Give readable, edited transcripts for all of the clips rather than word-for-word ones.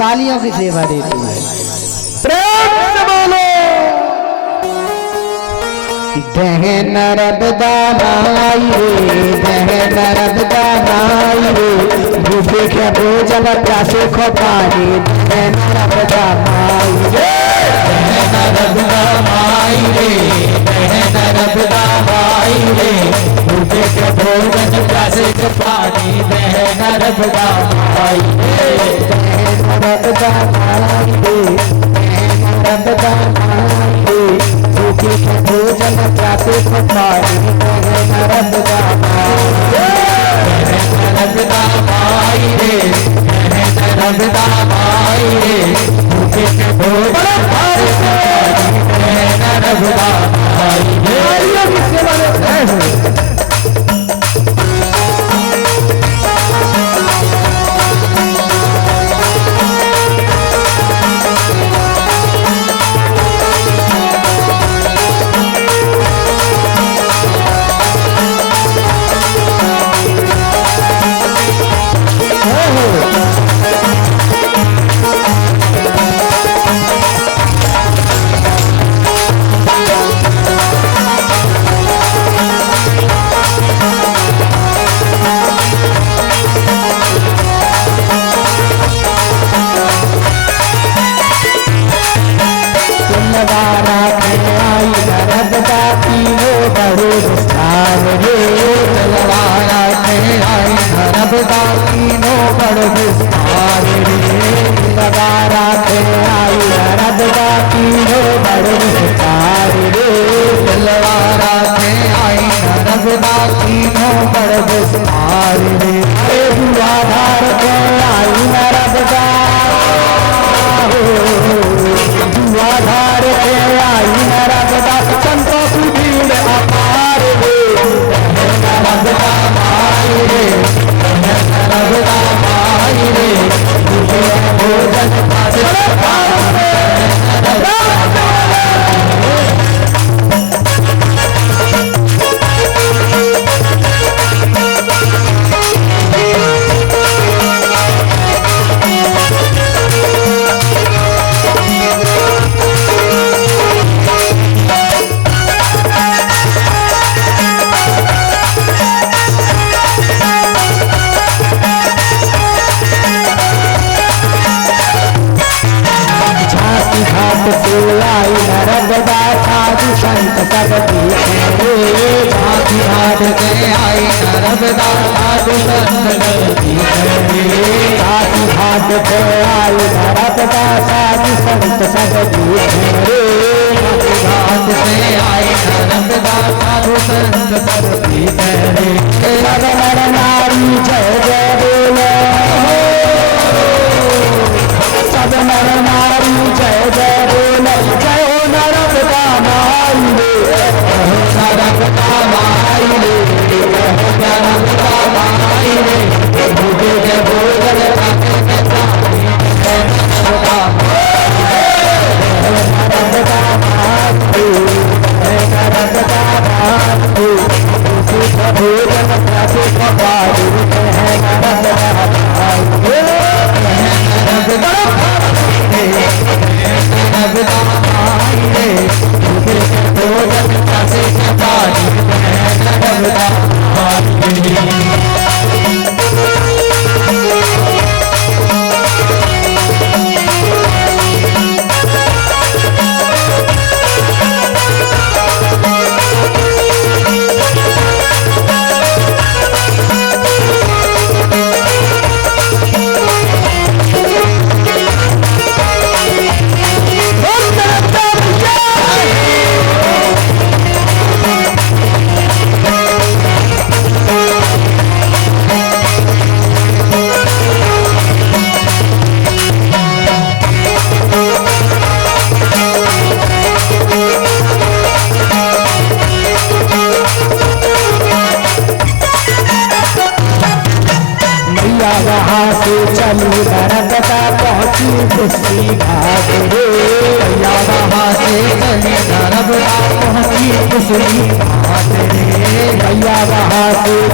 तालियों की सेवा देती है। प्रेम से बोलो। दहन रबदा माई रे, दहन रबदा माई रे, भूखे के भोजन प्यासे को पानी, दहन रबदा माई रे, दहन रबदा माई रे, दहन रबदा माई रे, भूखे के भोजन प्यासे को पानी, दहन रबदा माई रे, दहन रबदा माई रे, दहन रबदा माई रे, भूखे के भोजन प्यासे को पानी, दहन रबदा माई रे, दहन रबदा माई रे, दहन रबदा माई रे, भूखे के भोजन प्यासे को पानी, दहन रबदा माई रे।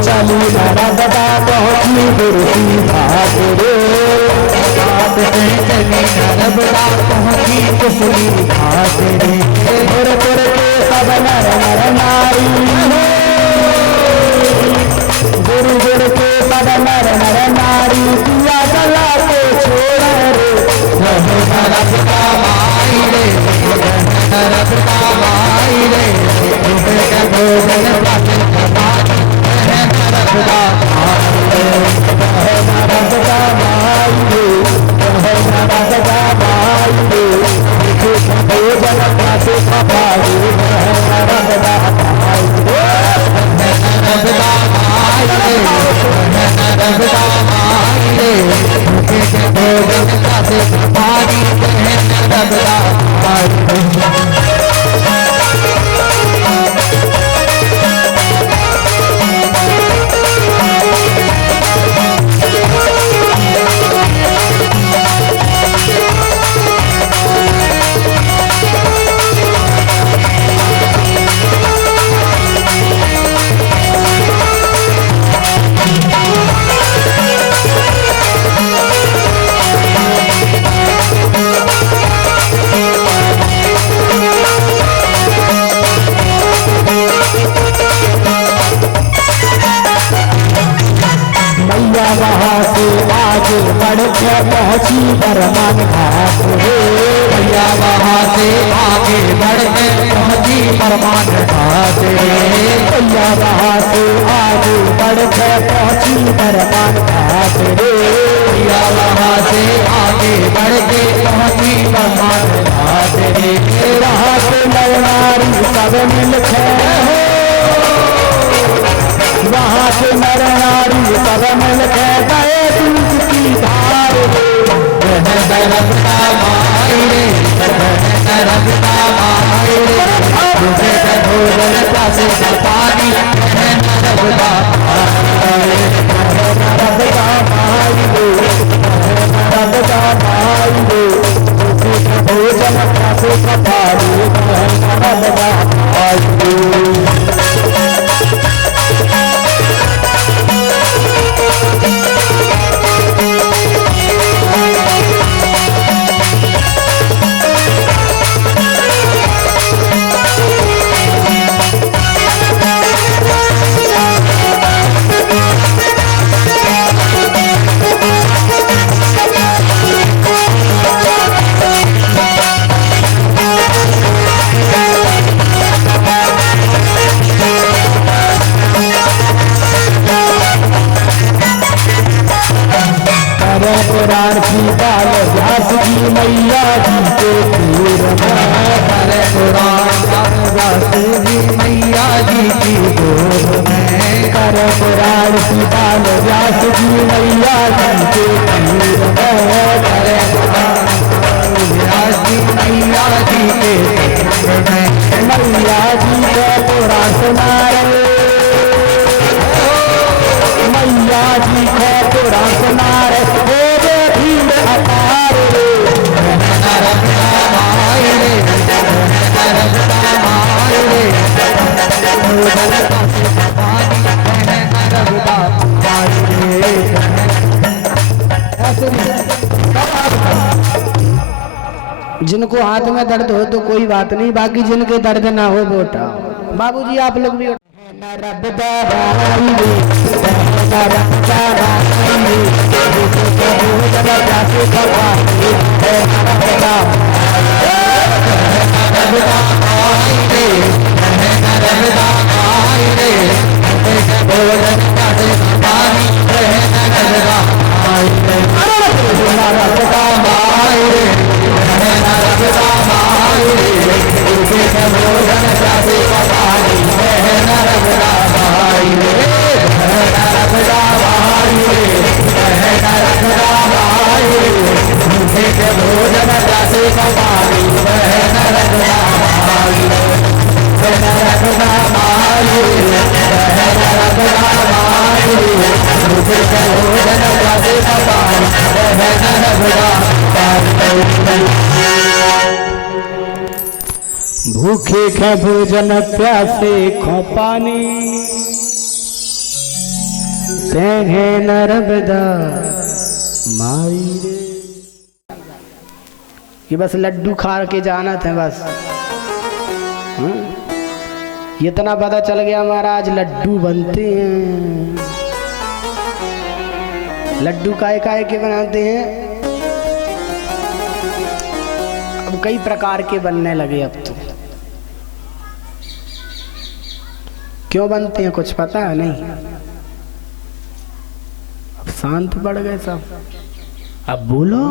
चली नर्मदा पहुंची गुरु की घाट रे। घाट पे चली नर्मदा पहुंची कुसली घाट रे तुर तुर के सब नर नर नारी गुरु गुरु के सब नर नर नारी दिया जला के छोड़ रे नर्मदा माई रे नर्मदा माई रे भोजन पाते नर्मदा नर्मदा माई रे नर्मदा माई रे भोजन पाते सफाई नर्मदा माई रे नर्मदा माई रे नर्मदा माई रे भोजन पाते सफाई नर्मदा माई रे वहाँ से आगे बढ़ के पहुंची बरमान घाट रे भैया वहाँ से आगे बढ़ के पहुंची बरमान घाट रे भैया वहाँ से आगे बढ़ के पहुंची बरमान घाट रे भैया वहाँ से आगे बढ़ के पहुंची बरमान घाट रे वहाँ से नरनारी सब मिल के वहाँ से नर नारी सब मिल के गए दूध की धार रे नर्मदा माई रे नर्मदा माई रे भोजन पासे पानी नर्मदा माई रे नर्मदा माई रे नर्मदा माई रे भोजन पासे पानी नर्मदा माई रे पुराण की बाल व्यास जी मैया जी के तीर में पुराण व्यास जी मैया जी की गोद में कर पुराण की बाल व्यास जी मैया जी के तीर में कर व्यास जी मैया जी के तीर में मैया जी के पुराण सुनाए मैया जी के पुराण सुनाए अपार रे नर्मदा माई रे नर्मदा माई रे भोजन पासे पानी नर्मदा माई रे जिनको हाथ में दर्द हो तो कोई बात नहीं बाकी जिनके दर्द ना हो वो उठाओ बाबूजी आप लोग भी नर्मदा माई रे नर्मदा माई रे भोजन पासे पानी नर्मदा माई रे नर्मदा माई रे भोजन पासे पानी नर्मदा माई रे नर्मदा माई रे नर्मदा माई रे भोजन पासे पानी नर्मदा माई रे नर्मदा माई रे नर्मदा माई रे भोजन पासे पानी नर्मदा माई रे नर्मदा माई रे नर्मदा माई रे भोजन पासे पानी नर्मदा भूखे खे भोजन प्यासे खो पानी तेहे नर्मदा माई रे। कि बस लड्डू खा के जाना था बस। इतना पता चल गया महाराज लड्डू बनते हैं। लड्डू काहे के बनाते हैं? अब कई प्रकार के बनने लगे अब तो। क्यों बनते हैं कुछ पता है नहीं? अब शांत पड़ गए सब। अब बोलो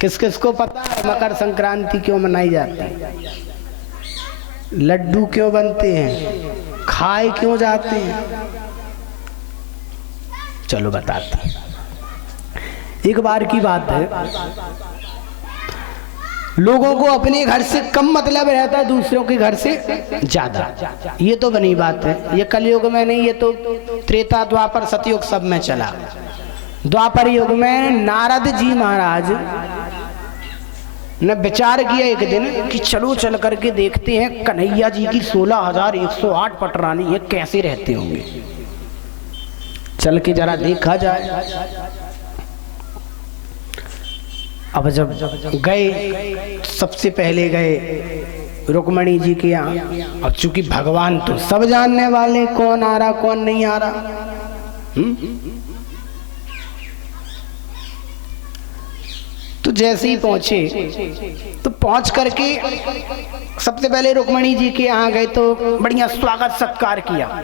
किस किस को पता है मकर संक्रांति क्यों मनाई जाती है? लड्डू क्यों बनते हैं? खाए क्यों जाते हैं? चलो बताते हैं। एक बार की बात है, लोगों को अपने घर से कम मतलब रहता है, दूसरों के घर से ज्यादा। ये तो बनी बात है। ये कलयुग में नहीं, ये तो त्रेता द्वापर सतयुग सब में चला। द्वापर युग में नारद जी महाराज ने विचार किया एक दिन कि चलो चल करके देखते हैं कन्हैया जी की 16,108 पटरानी ये कैसे रहते होंगे, चल के जरा देखा जाए। अब जब गए, सबसे पहले गए रुक्मणी जी के यहाँ। अब चूंकि भगवान तो सब जानने वाले, कौन आ रहा कौन नहीं आ रहा। तो जैसे ही पहुंचे तो पहुंच करके सबसे पहले रुक्मणी जी के यहाँ गए तो बढ़िया स्वागत सत्कार किया,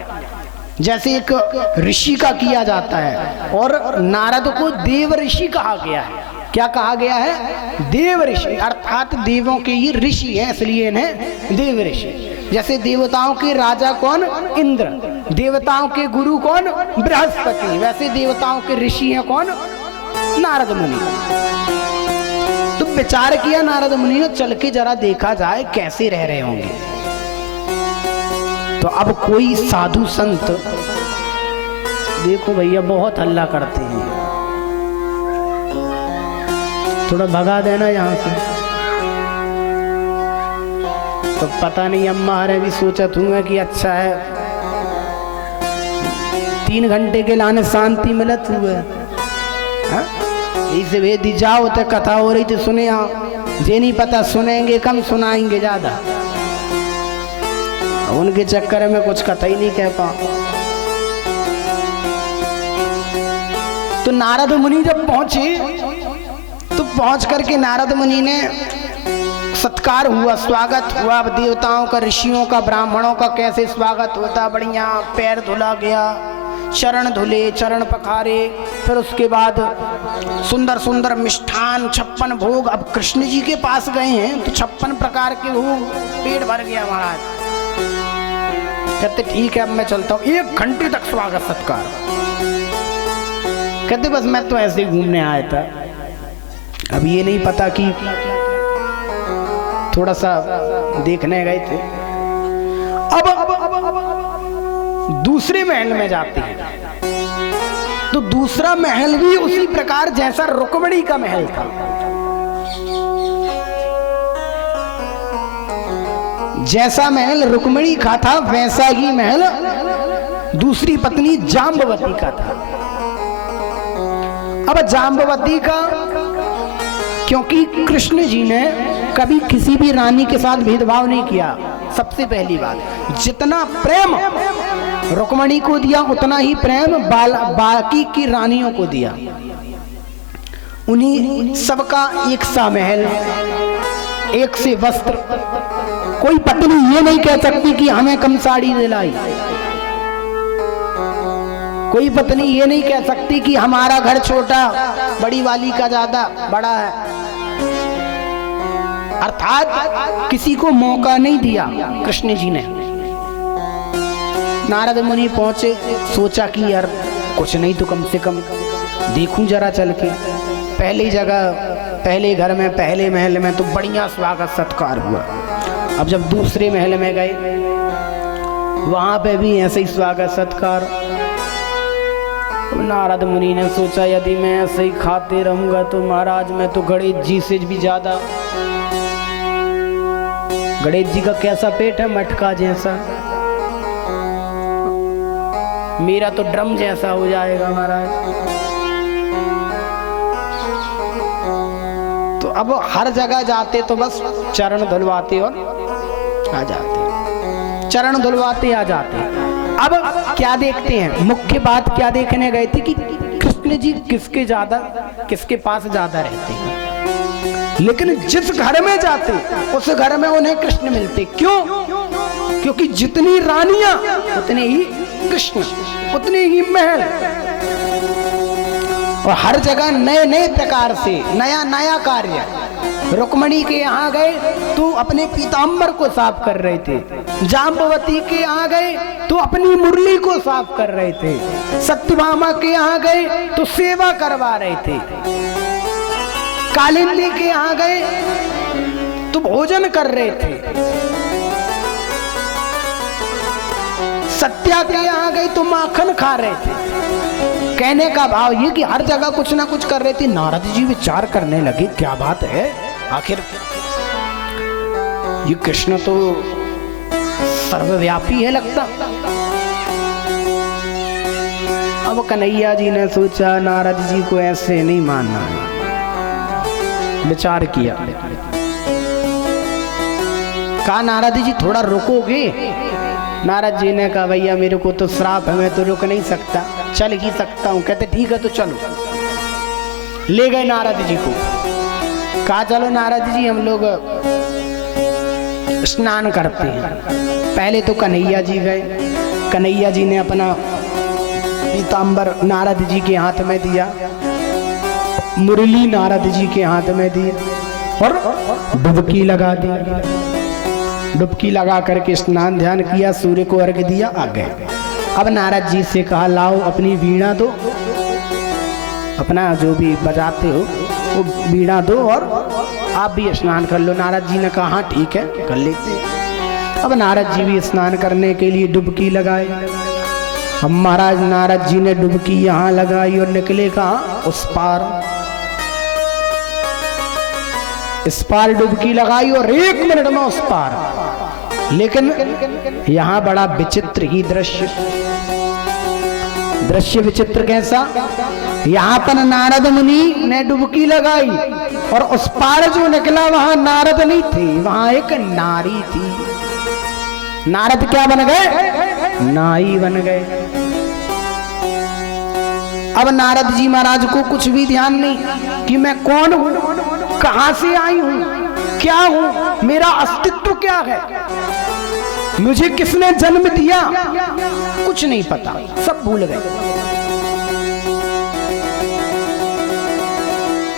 जैसे एक ऋषि का किया जाता है। और नारद को देव ऋषि कहा गया है। क्या कहा गया है? देव ऋषि, अर्थात देवों के ये ऋषि हैं, इसलिए इन्हें देव ऋषि। जैसे देवताओं के राजा कौन? इंद्र। देवताओं के गुरु कौन? बृहस्पति। वैसे देवताओं के ऋषि हैं कौन? नारद मुनि। तो विचार किया नारद मुनि ने, चल के जरा देखा जाए कैसे रह रहे होंगे। तो अब कोई साधु संत, देखो भैया बहुत हल्ला करते हैं, थोड़ा भगा देना यहाँ से। तो पता नहीं अम्मा ने भी सोचा था कि अच्छा है 3 घंटे के लाने शांति मिलत हुए। इसे वेदी जाओ तो कथा हो रही थी, सुने आओ। जे नहीं पता सुनेंगे कम, सुनाएंगे ज्यादा। उनके चक्कर में कुछ कथा ही नहीं कह पा। तो नारद मुनि जब पहुंचे तो पहुंच करके नारद मुनि ने सत्कार हुआ, स्वागत हुआ। देवताओं का, ऋषियों का, ब्राह्मणों का कैसे स्वागत होता, बढ़िया पैर धुला गया, चरण धुले, चरण पखारे। फिर उसके बाद सुंदर सुंदर मिष्ठान, 56 भोग। अब कृष्ण जी के पास गए हैं तो 56 प्रकार के भोग, पेट भर गया महाराज। कहते ठीक है अब मैं चलता हूँ। 1 घंटे तक स्वागत सत्कार। कहते बस मैं तो ऐसे ही घूमने आया था, अब ये नहीं पता कि थोड़ा सा देखने गए थे। अब दूसरे महल में जाते हैं तो दूसरा महल भी उसी प्रकार जैसा रुक्मणी का महल था। जैसा महल रुक्मणी का था वैसा ही महल दूसरी पत्नी जाम्बवती का था। अब जाम्बवती का, क्योंकि कृष्ण जी ने कभी किसी भी रानी के साथ भेदभाव नहीं किया। सबसे पहली बात, जितना प्रेम रुक्मणी को दिया उतना ही प्रेम बाकी की रानियों को दिया। उन्हीं सबका एक सा महल, एक से वस्त्र। कोई पत्नी ये नहीं कह सकती कि हमें कम साड़ी दिलाई। कोई पत्नी ये नहीं कह सकती कि हमारा घर छोटा, बड़ी वाली का ज्यादा बड़ा है। अर्थात किसी को मौका नहीं दिया कृष्ण जी ने। नारद मुनि पहुंचे, सोचा कि यार कुछ नहीं तो कम से कम देखूं जरा चल के। पहली जगह, पहले घर में, पहले महल में तो बढ़िया स्वागत सत्कार हुआ। अब जब दूसरे महल में गए वहां पे भी ऐसे ही स्वागत सत्कार। नारद मुनि ने सोचा यदि मैं ऐसे ही खाते रहूंगा तो महाराज मैं तो गणेश जी से भी ज्यादा। गणेश जी का कैसा पेट है? मटका जैसा। मेरा तो ड्रम जैसा हो जाएगा महाराज। अब हर जगह जाते तो बस चरण धुलवाते और आ जाते, चरण धुलवाते आ जाते। अब क्या देखते हैं, मुख्य बात क्या देखने गए थे कि कृष्ण जी किसके पास ज्यादा रहते हैं। लेकिन जिस घर में जाते उस घर में उन्हें कृष्ण मिलते। क्यों? क्योंकि जितनी रानियां उतने ही कृष्ण, उतने ही महल, और हर जगह नए नए प्रकार से नया नया कार्य। रुक्मणी के यहाँ गए तो अपने पीताम्बर को साफ कर रहे थे, जाम्बवती के यहाँ गए तो अपनी मुरली को साफ कर रहे थे, सत्यभामा के यहाँ गए तो सेवा करवा रहे थे, कालिंदी के यहाँ गए तो भोजन कर रहे थे, सत्या के यहाँ गए तो माखन खा रहे थे। कहने का भाव ये कि हर जगह कुछ ना कुछ कर रहे थे। नारद जी विचार करने लगे, क्या बात है, आखिर ये कृष्ण तो सर्वव्यापी है लगता। अब कन्हैया जी ने सोचा नारद जी को ऐसे नहीं मानना है। विचार किया, कहा नारद जी थोड़ा रुकोगे? नारद जी ने कहा भैया मेरे को तो श्राप है, मैं तो रुक नहीं सकता, चल ही सकता हूं। कहते ठीक है तो चलो। ले गए नारद जी को, कहा चलो नारद जी हम लोग स्नान करते हैं। पहले तो कन्हैया जी गए, कन्हैया जी ने अपना पीताम्बर नारद जी के हाथ में दिया, मुरली नारद जी के हाथ में दी और डुबकी लगा दी। डुबकी लगा करके स्नान ध्यान किया, सूर्य को अर्घ दिया, आ गए। अब नारद जी से कहा लाओ अपनी वीणा दो, अपना जो भी बजाते हो वो वीणा दो और आप भी स्नान कर लो। नारद जी ने कहा हाँ ठीक है कर लेते। अब नारद जी भी स्नान करने के लिए डुबकी लगाए। अब महाराज नारद जी ने डुबकी यहाँ लगाई और निकले कहाँ, उस पार। इस पार डुबकी लगाई और 1 मिनट में उस पार। लेकिन यहां बड़ा विचित्र ही दृश्य विचित्र कैसा, यहां पर नारद मुनि ने डुबकी लगाई और उस पार जो निकला वहां नारद नहीं थे, वहां एक नारी थी। नारद क्या बन गए? नाई बन गए। अब नारद जी महाराज को कुछ भी ध्यान नहीं कि मैं कौन हूं, कहां से आई हूं, क्या हूं, मेरा अस्तित्व क्या है, मुझे किसने जन्म दिया, कुछ नहीं पता, सब भूल गए।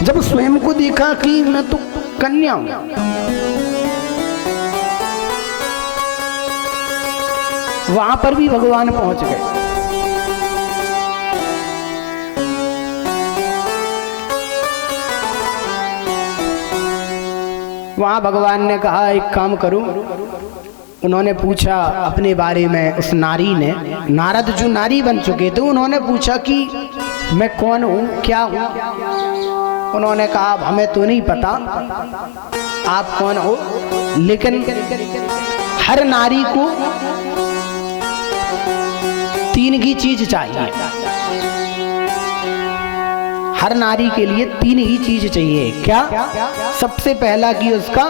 जब स्वयं को देखा कि मैं तो कन्या हूं, वहां पर भी भगवान पहुंच गए। वहां भगवान ने कहा एक काम करो। उन्होंने पूछा अपने बारे में, उस नारी ने, नारद जो नारी बन चुके थे उन्होंने पूछा कि मैं कौन हूं, क्या हूं। उन्होंने कहा हमें तो नहीं पता आप कौन हो, लेकिन हर नारी को 3 ही चीज चाहिए। हर नारी के लिए 3 ही चीज चाहिए। क्या? सबसे पहला कि उसका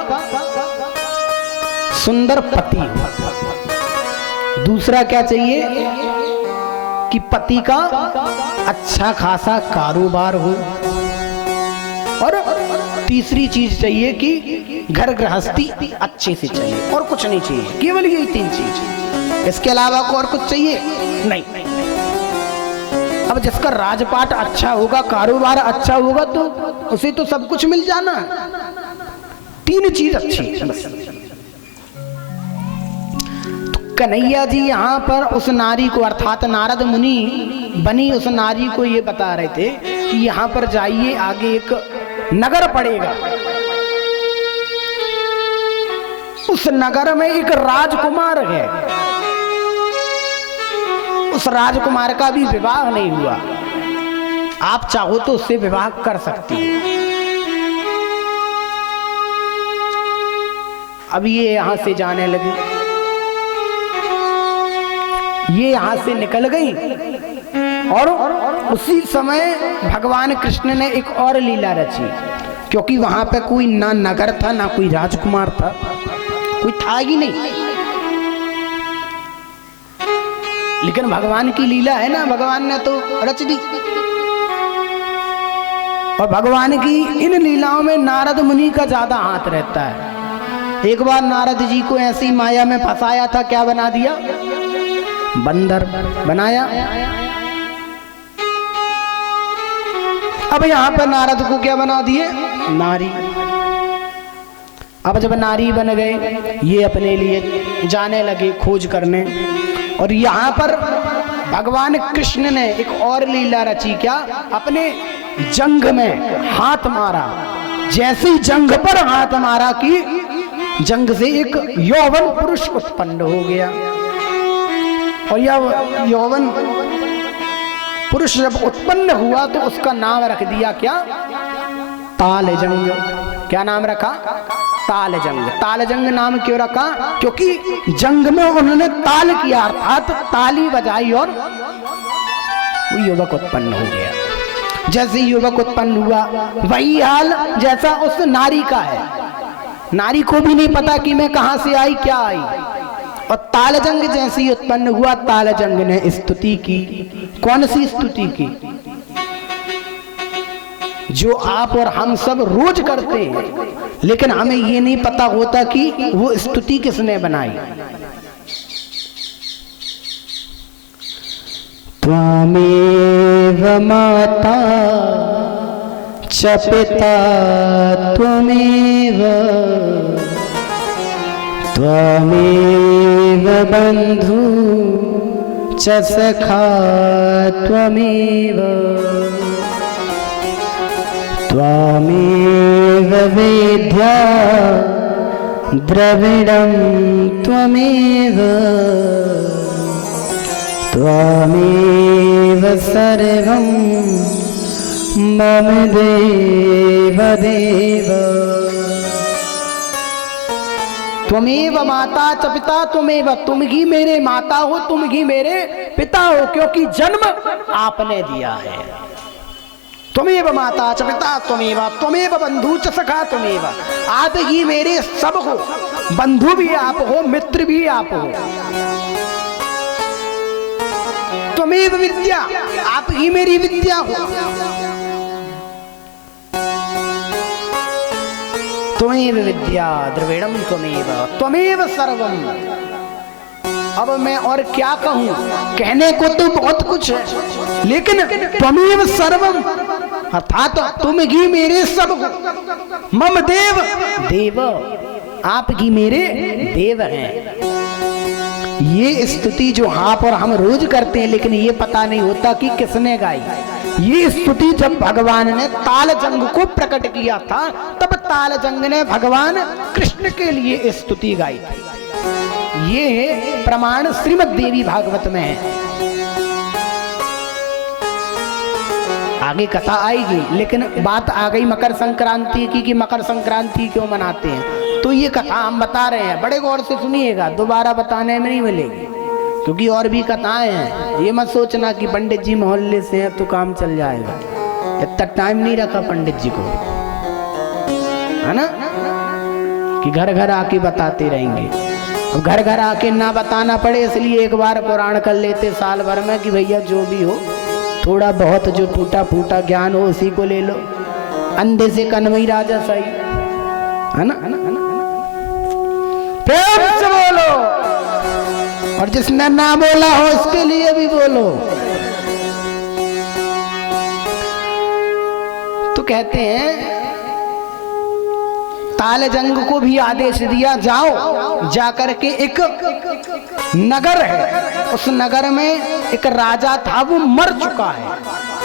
सुंदर पति हो। दूसरा क्या चाहिए कि पति का अच्छा खासा कारोबार हो। और तीसरी चीज चाहिए कि घर गृहस्थी अच्छे से चाहिए, और कुछ नहीं चाहिए, केवल यही 3 चीज। इसके अलावा और कुछ चाहिए नहीं। अब जिसका राजपाट अच्छा होगा, कारोबार अच्छा होगा, तो उसे तो सब कुछ मिल जाना। 3 चीज अच्छी है बस। तो कन्हैया जी यहाँ पर उस नारी को, अर्थात नारद मुनि बनी उस नारी को ये बता रहे थे कि यहाँ पर जाइए, आगे एक नगर पड़ेगा, उस नगर में एक राजकुमार है, उस राजकुमार का भी विवाह नहीं हुआ, आप चाहो तो उससे विवाह कर सकती हैं। अब ये यहां से जाने लगी, ये यहां से निकल गई। और उसी समय भगवान कृष्ण ने एक और लीला रची, क्योंकि वहां पे कोई ना नगर था ना कोई राजकुमार था, कोई था ही नहीं। लेकिन भगवान की लीला है ना, भगवान ने तो रच दी। और भगवान की इन लीलाओं में नारद मुनि का ज्यादा हाथ रहता है। एक बार नारद जी को ऐसी माया में फंसाया था, क्या बना दिया? बंदर बनाया। अब यहां पर नारद को क्या बना दिए? नारी। अब जब नारी बन गए, ये अपने लिए जाने लगे खोज करने। और यहां पर भगवान कृष्ण ने एक और लीला रची। क्या? अपने जंघ में हाथ मारा। जैसे जंघ पर हाथ मारा कि जंघ से एक यौवन पुरुष उत्पन्न हो गया। और यह यौवन पुरुष जब उत्पन्न हुआ तो उसका नाम रख दिया क्या? तालजंग। क्या नाम रखा? तालजंग। तालजंग नाम क्यों रखा? क्योंकि जंग में उन्होंने ताल किया, अर्थात ताली बजाई और वो युवक उत्पन्न हो गया। जैसे युवक उत्पन्न हुआ वही हाल जैसा उस नारी का है। नारी को भी नहीं पता कि मैं कहां से आई, क्या आई। और तालजंग जैसे ही उत्पन्न हुआ, तालजंग ने स्तुति की। कौन सी स्तुति की? जो आप और हम सब रोज करते हैं, लेकिन हमें ये नहीं पता होता कि वो स्तुति किसने बनाई। त्वमेव माता च पिता त्वमेव, त्वमेव बंधु च सखा त्वमेव, त्वमेव वेद्या द्रविडं त्वमेव, त्वमेव सर्वं मम देव देव। त्वमेव माता च पिता त्वमेव, तुम ही मेरे माता हो, तुम ही मेरे पिता हो, क्योंकि जन्म आपने दिया है। त्वमेव माता च पिता त्वमेव, त्वमेव बंधु च सखा त्वमेव, आप ही मेरे सब हो, बंधु भी आप हो, मित्र भी आप हो। त्वमेव विद्या, आप ही मेरी विद्या हो। त्वमेव विद्या द्रविड़म त्वमेव, त्वमेव सर्वम। अब मैं और क्या कहूं? कहने को तो बहुत कुछ है, लेकिन त्वमेव सर्वम अर्थात तुम ही मेरे सब हो। मम देव देव, आप ही मेरे देव हैं। ये स्तुति जो आप और हम रोज करते हैं, लेकिन ये पता नहीं होता कि किसने गाई। ये स्तुति जब भगवान ने तालजंग को प्रकट किया था, तब तालजंग ने भगवान कृष्ण के लिए स्तुति गाई थी। ये प्रमाण श्रीमद् देवी भागवत में है। आगे कथा आएगी, लेकिन बात आ गई मकर संक्रांति की कि मकर संक्रांति क्यों मनाते हैं। तो ये कथा हम बता रहे हैं, बड़े गौर से सुनिएगा, दोबारा बताने में नहीं मिलेगी, क्योंकि और भी कथाएं हैं। ये मत सोचना कि पंडित जी मोहल्ले से हैं तो काम चल जाएगा। इतना टाइम नहीं रखा पंडित जी को, है ना, कि घर घर आके बताते रहेंगे। अब घर घर आके ना बताना पड़े, इसलिए एक बार पुराण कर लेते साल भर में कि भैया जो भी हो, थोड़ा बहुत जो टूटा फूटा ज्ञान हो उसी को ले लो। अंधे से कन्वई राजा सही, है ना। प्रेम से बोलो, और जिसने ना बोला हो उसके लिए भी बोलो। तो कहते हैं तालजंग को भी आदेश दिया, जाओ जाकर के एक नगर है, उस नगर में एक राजा था, वो मर चुका है,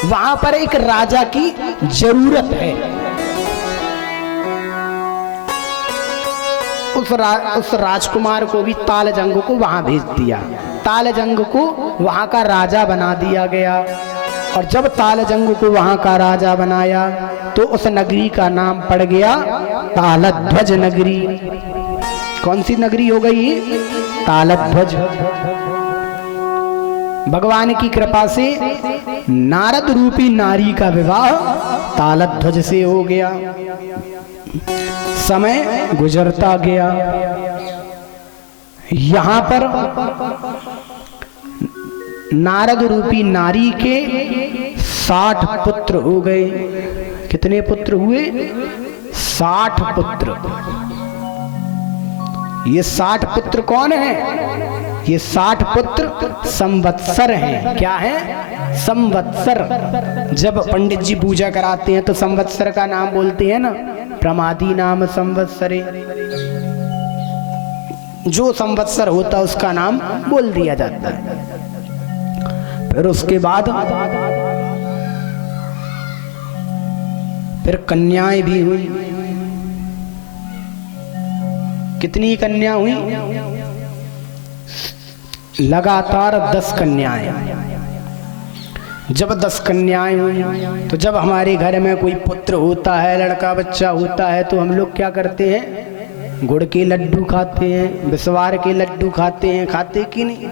वहां पर एक राजा की जरूरत है। उस राजकुमार को भी तालजंग को वहां भेज दिया। तालजंग को वहां का राजा बना दिया गया। और जब तालजंग को वहां का राजा बनाया तो उस नगरी का नाम पड़ गया तालध्वज नगरी। कौन सी नगरी हो गई? तालध्वज। भगवान की कृपा से नारद रूपी नारी का विवाह तालध्वज से हो गया। समय गुजरता गया। यहां पर नारद रूपी नारी के 60 पुत्र हो गए। कितने पुत्र हुए? 60 पुत्र। ये 60 पुत्र कौन है? ये 60 पुत्र संवत्सर हैं। क्या है? संवत्सर। जब पंडित जी पूजा कराते हैं तो संवत्सर का नाम बोलते हैं ना, प्रमादी नाम संवत्सरे। जो संवत्सर होता है उसका नाम बोल दिया जाता है। फिर उसके बाद फिर कन्याएं भी हुई। कितनी कन्या हुई? लगातार 10 कन्याएं। जब 10 कन्याएं हुई तो जब हमारे घर में कोई पुत्र होता है, लड़का बच्चा होता है, तो हम लोग क्या करते हैं? गुड़ के लड्डू खाते हैं, विस्वार के लड्डू खाते हैं। खाते कि नहीं?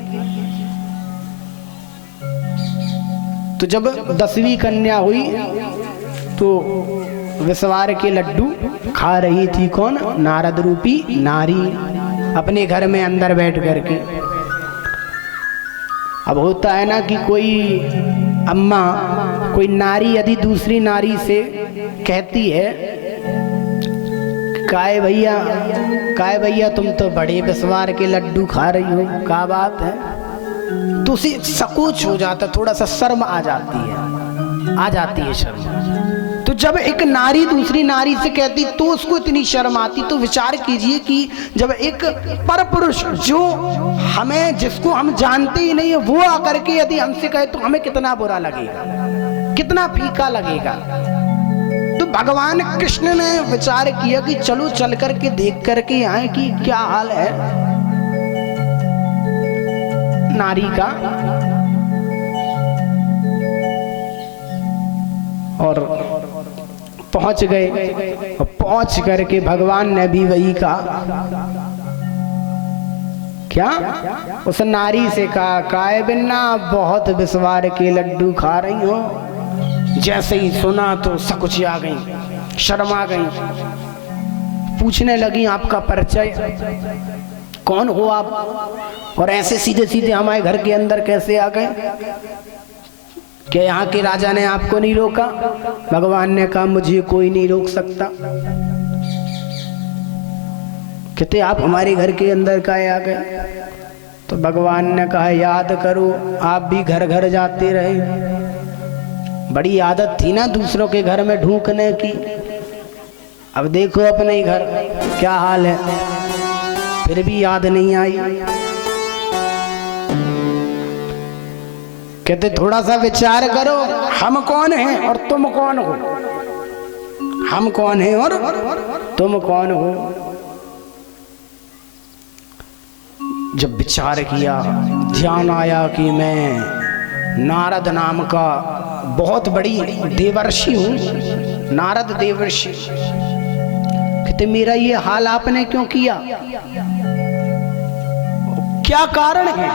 तो जब 10वीं कन्या हुई तो विस्वार के लड्डू खा रही थी कौन? नारद रूपी नारी, अपने घर में अंदर बैठ करके। अब होता है ना कि कोई अम्मा, कोई नारी यदि दूसरी नारी से कहती है, काय भैया तुम तो बड़े विस्वार के लड्डू खा रही हो, क्या बात है? तो उसे सकोच हो जाता, थोड़ा सा शर्म आ जाती है शर्म। तो जब एक नारी दूसरी नारी से कहती तो उसको इतनी शर्म आती। तो विचार कीजिए कि जब एक परपुरुष जो जिसको हम जानते ही नहीं है, वो आकर के यदि हमसे कहे तो हमें कितना बुरा लगेगा, कितना फीका लगेगा। तो भगवान कृष्ण ने विचार किया कि चलो चल करके देख करके आए कि क्या हाल है नारी का। और पहुंच गए। पहुंच करके भगवान ने भी वही कहा, क्या? उस नारी से कहा, काय बिन्ना बहुत विस्वार के लड्डू खा रही हो। जैसे ही सुना तो सकुचिया गई, शर्मा गई। पूछने लगी, आपका परिचय, कौन हो आप, और ऐसे सीधे सीधे हमारे घर के अंदर कैसे आ गए? क्या यहाँ के राजा ने आपको नहीं रोका? भगवान ने कहा, मुझे कोई नहीं रोक सकता। कहते आप हमारे घर के अंदर काहे आ गए? तो भगवान ने कहा, याद करो आप भी घर घर जाते रहे, बड़ी आदत थी ना दूसरों के घर में ढूंकने की। अब देखो अपने ही घर क्या हाल है, फिर भी याद नहीं आई। कहते थोड़ा सा विचार करो, हम कौन हैं और तुम कौन हो? हम कौन हैं और तुम कौन हो? जब विचार किया, ध्यान आया कि मैं नारद नाम का बहुत बड़ी देवर्षि हूं, नारद देवर्षि। कहते मेरा ये हाल आपने क्यों किया? क्या कारण है?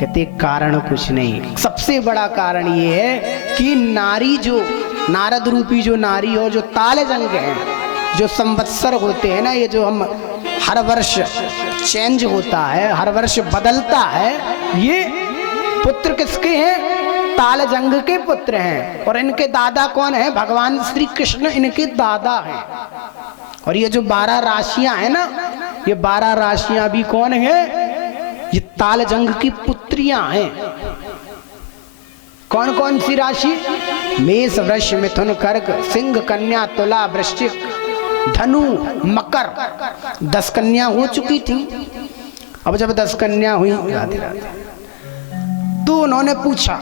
कहते कारण कुछ नहीं, सबसे बड़ा कारण ये है कि नारी जो नारद रूपी जो नारी हो, जो तालजंग है, जो संवत्सर होते हैं ना, ये जो हम हर वर्ष चेंज होता है, हर वर्ष बदलता है, ये पुत्र किसके हैं? तालजंग के पुत्र हैं। और इनके दादा कौन है? भगवान श्री कृष्ण इनके दादा हैं। और ये जो 12 राशियां हैं ना, ये 12 राशियां भी कौन है? ये तालजंग की पुत्रियां हैं। कौन कौन सी राशि? मेष, वृष, मिथुन, कर्क, सिंह, कन्या, तुला, वृश्चिक, धनु, मकर। 10 कन्या हो चुकी थी। अब जब 10 कन्या हुई, राधे राधे, तो उन्होंने पूछा,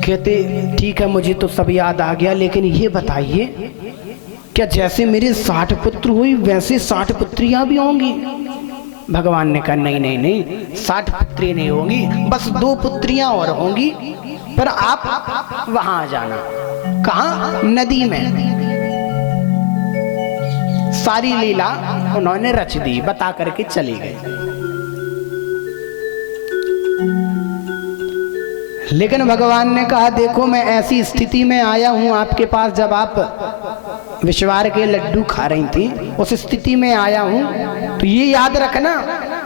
कहते ठीक है मुझे तो सब याद आ गया, लेकिन ये बताइए क्या जैसे मेरे 60 पुत्र हुई वैसे 60 पुत्रियां भी होंगी? भगवान ने कहा नहीं नहीं नहीं, 60 पुत्री नहीं होंगी, बस 2 पुत्रियां और होंगी, पर आप वहां आ जाना। कहाँ? नदी में। सारी लीला उन्होंने रच दी, बता करके चली गई। लेकिन भगवान ने कहा देखो मैं ऐसी स्थिति में आया हूं आपके पास, जब आप विश्वार के लड्डू खा रही थी उस स्थिति में आया हूं, तो ये याद रखना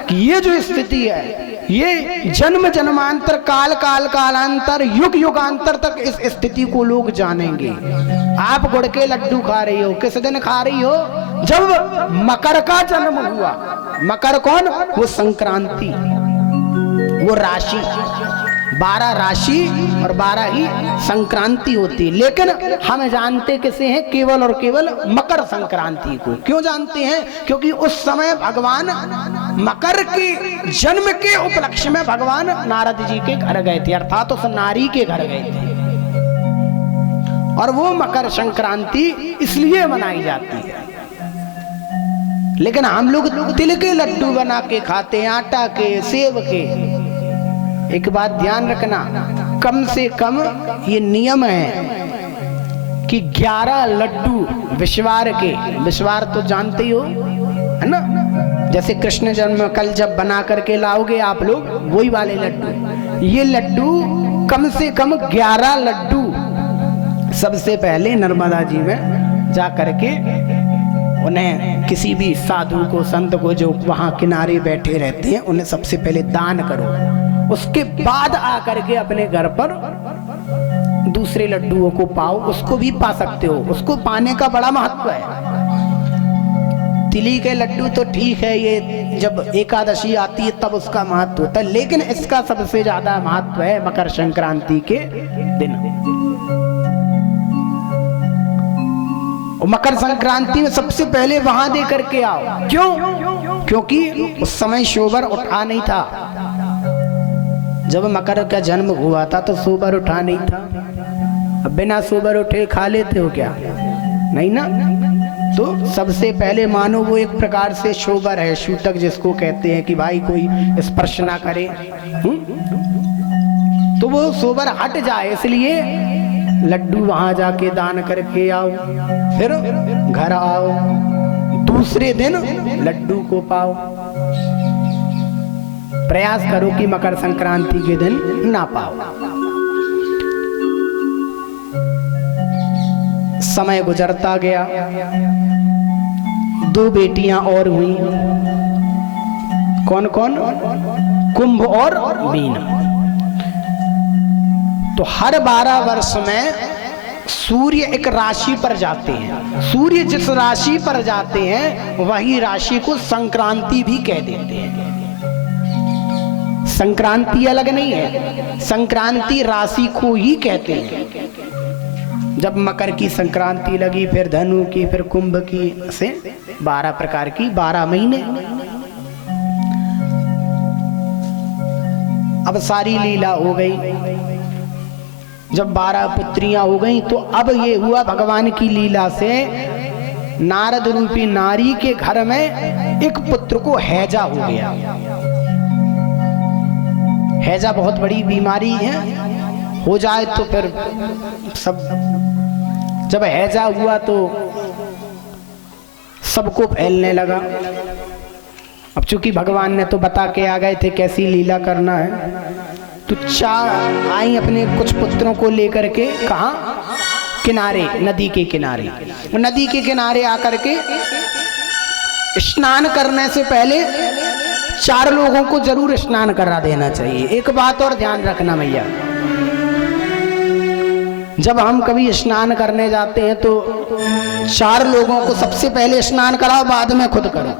कि ये जो स्थिति है ये जन्म जन्मांतर काल काल कालांतर युग युगांतर तक इस स्थिति को लोग जानेंगे। आप गुड़ के लड्डू खा रही हो, किस दिन खा रही हो? जब मकर का जन्म हुआ। मकर कौन? वो संक्रांति, वो राशि, 12 राशि और 12 ही संक्रांति होती। लेकिन हम जानते किसे हैं? केवल और केवल मकर संक्रांति को। क्यों जानते हैं? क्योंकि उस समय भगवान मकर के जन्म के उपलक्ष्य में भगवान नारद जी के घर गए थे, अर्थात उस नारी के घर गए थे, और वो मकर संक्रांति इसलिए मनाई जाती है। लेकिन हम लोग तिल के लड्डू बना के खाते हैं, आटा के, सेब के। एक बात ध्यान रखना, कम से कम ये नियम है कि 11 लड्डू विश्वार के, विश्वार तो जानते ही हो है ना, जैसे कृष्ण जन्म कल जब बना करके लाओगे आप लोग वही वाले लड्डू, ये लड्डू कम से कम 11 लड्डू सबसे पहले नर्मदा जी में जा करके उन्हें, किसी भी साधु को, संत को जो वहां किनारे बैठे रहते हैं, उन्हें सबसे पहले दान करो। उसके बाद आकर के अपने घर पर दूसरे लड्डुओं को पाओ। उसको भी पा सकते हो, उसको पाने का बड़ा महत्व है। तिली के लड्डू तो ठीक है, ये जब एकादशी आती है तब उसका महत्व होता है, लेकिन इसका सबसे ज्यादा महत्व है मकर संक्रांति के दिन। मकर संक्रांति में सबसे पहले वहां दे करके आओ। क्यों? क्योंकि उस समय शोबर उठा नहीं था। जब मकर का जन्म हुआ था तो सोबर उठा नहीं था। अब बिना सोबर उठे खा लेते हो क्या? नहीं ना। तो सबसे पहले मानो वो एक प्रकार से शोबर है, शूतक जिसको कहते हैं कि भाई कोई स्पर्श ना करे, तो वो सोबर हट जाए, इसलिए लड्डू वहां जाके दान करके आओ, फिर घर आओ, दूसरे दिन लड्डू को पाओ। प्रयास करो कि मकर संक्रांति के दिन ना पाओ। समय गुजरता गया, 2 बेटियां और हुई। कौन कौन? कुंभ और मीन। तो हर 12 वर्ष में सूर्य एक राशि पर जाते हैं। सूर्य जिस राशि पर जाते हैं वही राशि को संक्रांति भी कह देते हैं। संक्रांति अलग नहीं है, संक्रांति राशि को ही कहते हैं। जब मकर की संक्रांति लगी, फिर धनु की, फिर कुंभ की, से 12 प्रकार की 12 महीने। अब सारी लीला हो गई। जब 12 पुत्रियां हो गई तो अब ये हुआ भगवान की लीला से नारद रूपी नारी के घर में एक पुत्र को हैजा हो गया। हैजा बहुत बड़ी बीमारी है, हो जाए तो फिर सब, जब हैजा हुआ तो सबको फैलने लगा। अब चूंकि भगवान ने तो बता के आ गए थे कैसी लीला करना है, तो 4 आई अपने कुछ पुत्रों को लेकर के, कहा? किनारे, नदी के किनारे। नदी के किनारे आकर के स्नान करने से पहले 4 लोगों को जरूर स्नान करा देना चाहिए। एक बात और ध्यान रखना भैया, जब हम कभी स्नान करने जाते हैं तो 4 लोगों को सबसे पहले स्नान कराओ, बाद में खुद करो।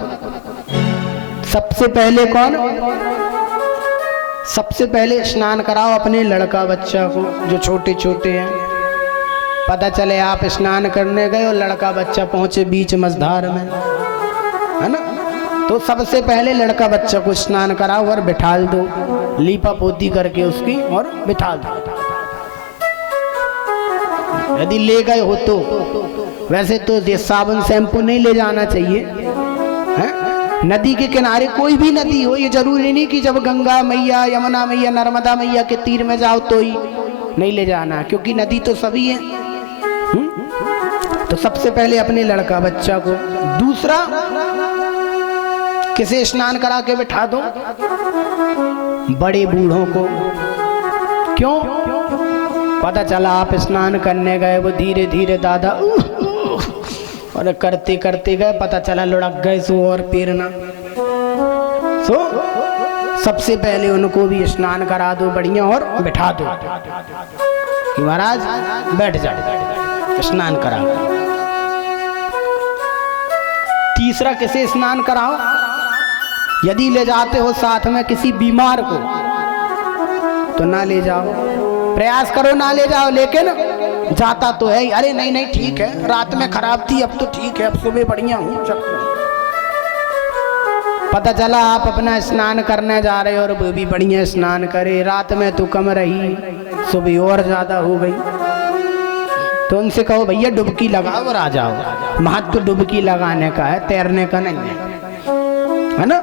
सबसे पहले कौन? सबसे पहले स्नान कराओ अपने लड़का बच्चा को, जो छोटे छोटे हैं। पता चले आप स्नान करने गए और लड़का बच्चा पहुंचे बीच मझधार में, है ना, तो सबसे पहले लड़का बच्चा को स्नान कराओ और बिठाल दो, लीपा पोती करके उसकी, और बिठाल दो। यदि ले गए हो तो, वैसे तो ये साबुन शैम्पू नहीं ले जाना चाहिए, है? नदी के किनारे, कोई भी नदी हो, ये जरूरी नहीं कि जब गंगा मैया, यमुना मैया, नर्मदा मैया के तीर में जाओ तो ही नहीं ले जाना, क्योंकि नदी तो सभी है। तो सबसे पहले अपने लड़का बच्चा को, दूसरा किसे स्नान करा के बिठा दो? बड़े बूढ़ों को, क्यों? पता चला आप स्नान करने गए, वो धीरे धीरे दादा और करते करते गए, पता चला लुढ़क गए सो और पैरना सो। सबसे पहले उनको भी स्नान करा दो बढ़िया और बिठा दो कि महाराज बैठ जाओ, स्नान करा। तीसरा किसे स्नान कराओ? यदि ले जाते हो साथ में किसी बीमार को तो ना ले जाओ, प्रयास करो ना ले जाओ, लेकिन जाता तो है। अरे नहीं नहीं ठीक है, रात में खराब थी, अब तो ठीक है, अब सुबह बढ़िया हूँ। पता चला आप अपना स्नान करने जा रहे हो और वो भी बढ़िया स्नान करे, रात में तो कम रही, सुबह और ज्यादा हो गई। तो उनसे कहो भैया डुबकी लगाओ और आ जाओ। महत्व डुबकी लगाने का है, तैरने का नहीं है ना।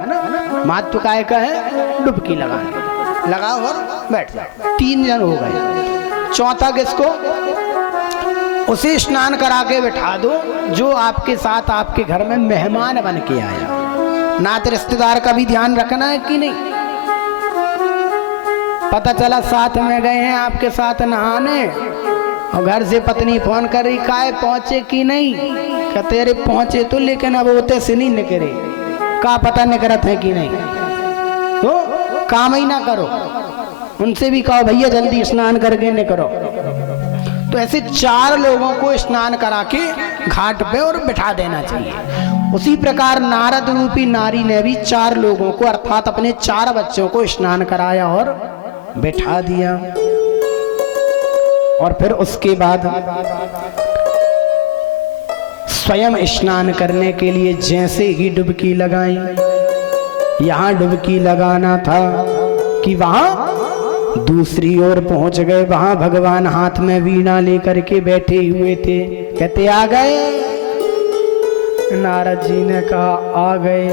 महत्व काय का है? डुबकी लगाने, लगाओ और बैठ जाओ। 3 जन हो गए। चौथा किसको? उसे स्नान करा के बिठा दो जो आपके साथ आपके घर में मेहमान बन के आया। नात रिश्तेदार का भी ध्यान रखना है कि नहीं। पता चला साथ में गए हैं आपके साथ नहाने और घर से पत्नी फोन कर रही, काय पहुंचे कि नहीं? कहते अरे पहुंचे तो, लेकिन अब होते से नहीं निकले। का पता निकलत है कि नहीं, तो काम ही ना करो। उनसे भी कहो भैया जल्दी स्नान करके निकलो। तो ऐसे 4 लोगों को स्नान करा के घाट पे और बिठा देना चाहिए। उसी प्रकार नारद रूपी नारी ने भी 4 लोगों को अर्थात अपने 4 बच्चों को स्नान कराया और बिठा दिया। और फिर उसके बाद स्वयं स्नान करने के लिए जैसे ही डुबकी लगाई, यहां डुबकी लगाना था कि वहां दूसरी ओर पहुंच गए। वहां भगवान हाथ में वीणा लेकर के बैठे हुए थे। कहते आ गए? नारद जी ने कहा आ गए।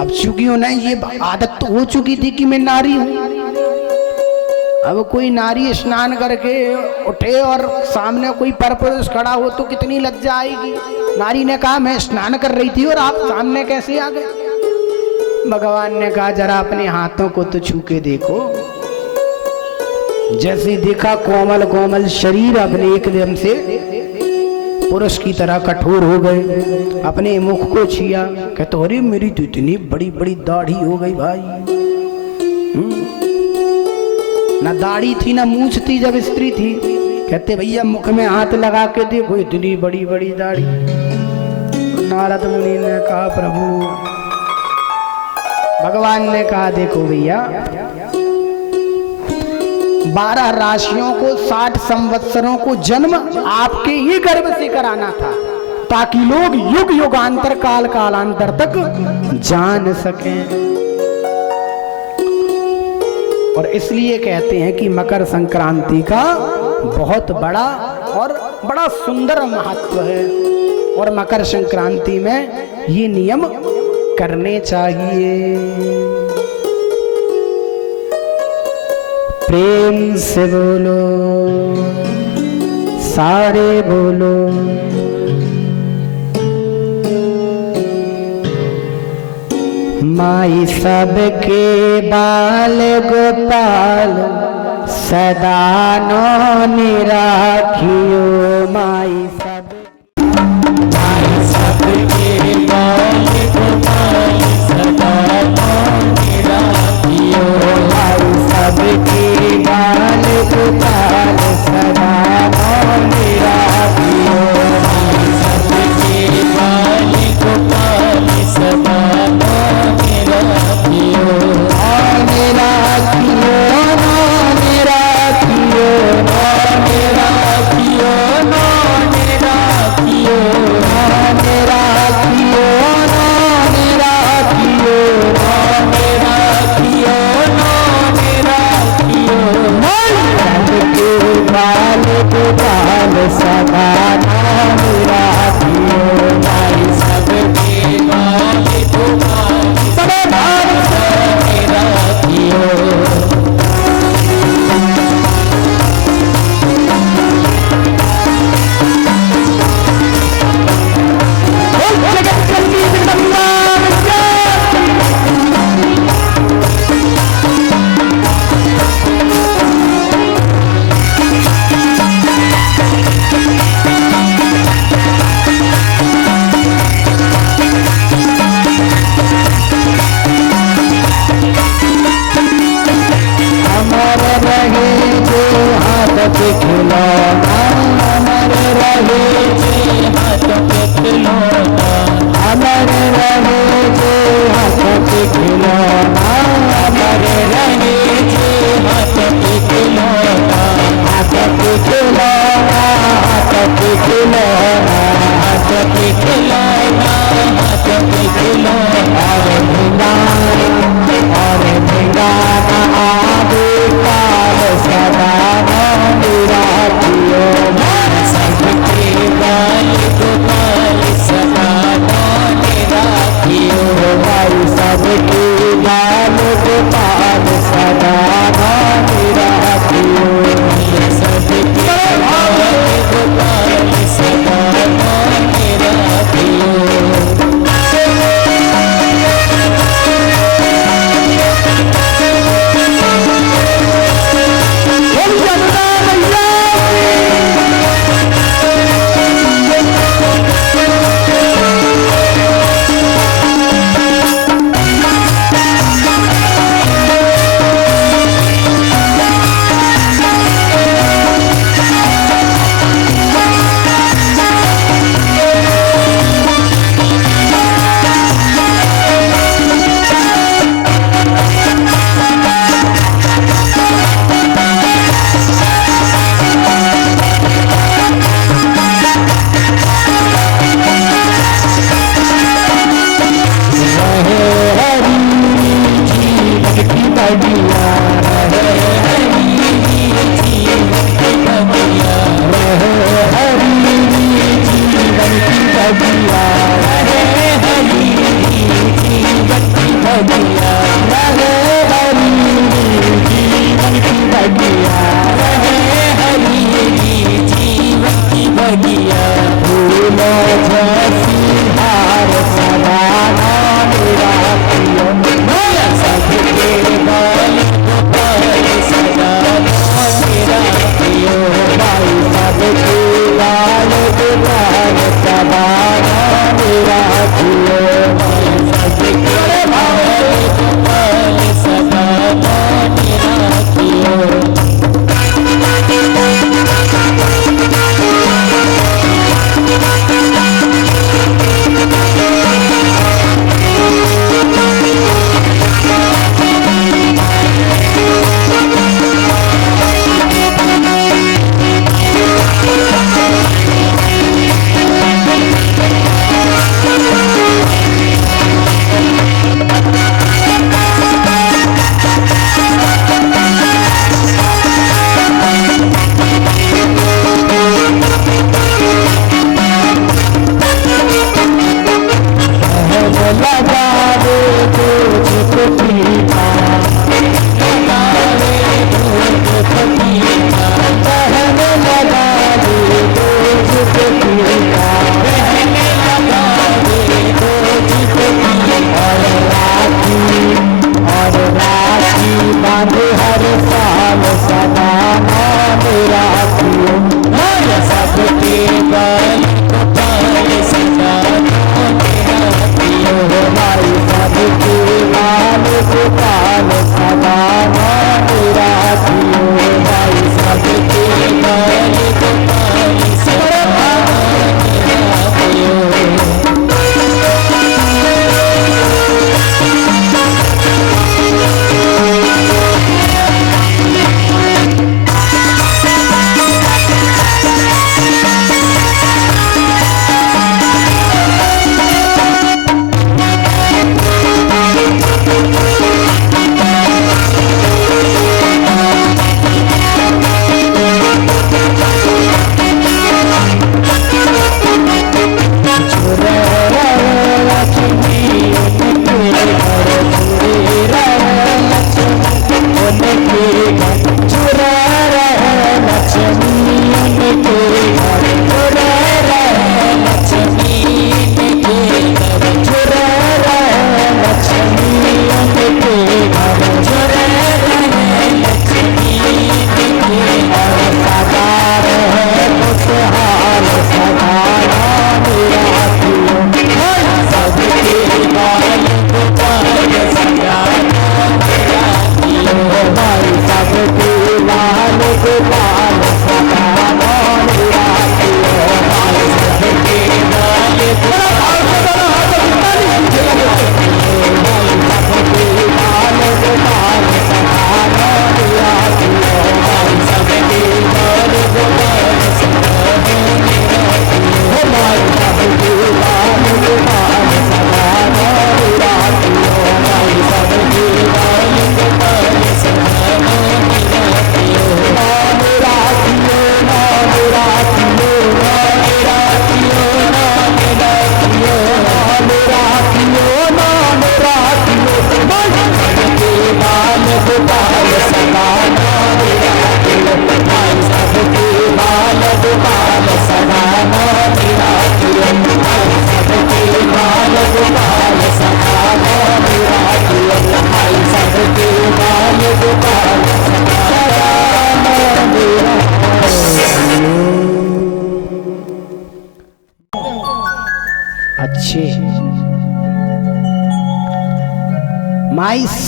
अब चूंकि उन्हें ये आदत तो हो चुकी थी कि मैं नारी हूं, अब कोई नारी स्नान करके उठे और सामने कोई परपुरुष खड़ा हो तो कितनी लज्जा आएगी। नारी ने कहा मैं स्नान कर रही थी और आप सामने कैसे आ गए? भगवान ने कहा जरा अपने हाथों को तो छू के देखो। जैसे देखा कोमल कोमल शरीर अपने एकदम से पुरुष की तरह कठोर हो गए। अपने मुख को छिया, कहते अरे मेरी तो इतनी बड़ी बड़ी दाढ़ी हो गई भाई। ना दाढ़ी थी ना मूंछ थी जब स्त्री थी। कहते भैया मुख में हाथ लगा के देखो इतनी बड़ी बड़ी दाढ़ी। नारद मुनि ने कहा प्रभु, भगवान ने कहा देखो भैया 12 राशियों को 60 संवत्सरों को जन्म आपके ही गर्भ से कराना था ताकि लोग युग युगांतर काल कालांतर तक जान सकें। और इसलिए कहते हैं कि मकर संक्रांति का बहुत बड़ा और बड़ा सुंदर महत्व है और मकर संक्रांति में ये नियम करने चाहिए। प्रेम से बोलो, सारे बोलो। माई सबके बाल गोपाल सदा नौनी राखियो। माई सबके बाल गोपाल सदा नौनी राखियो। माई सबके बाल गोपाल सदा नौनी राखियो। माई सबके बाल गोपाल सदा नौनी राखियो। नौनी राखियो, नौनी राखियो, नौनी राखियो, नौनी के खिलौना अमर रहे जे हाथ के खिलौना अमर रहे जे हाथ के खिलौना अमर रहे जे हाथ के खिलौना हाथ के खिलौना हाथ के खिलौना हाथ के खिलौना हाथ के खिलौना और भिंगाना आदि काल सदा मेरा जियो सबके बाल गोपाल सदा मेरा जियो भाई सबके बाल गोपाल सदा मेरा जियो सबके बाल गोपाल सदा मेरा जियो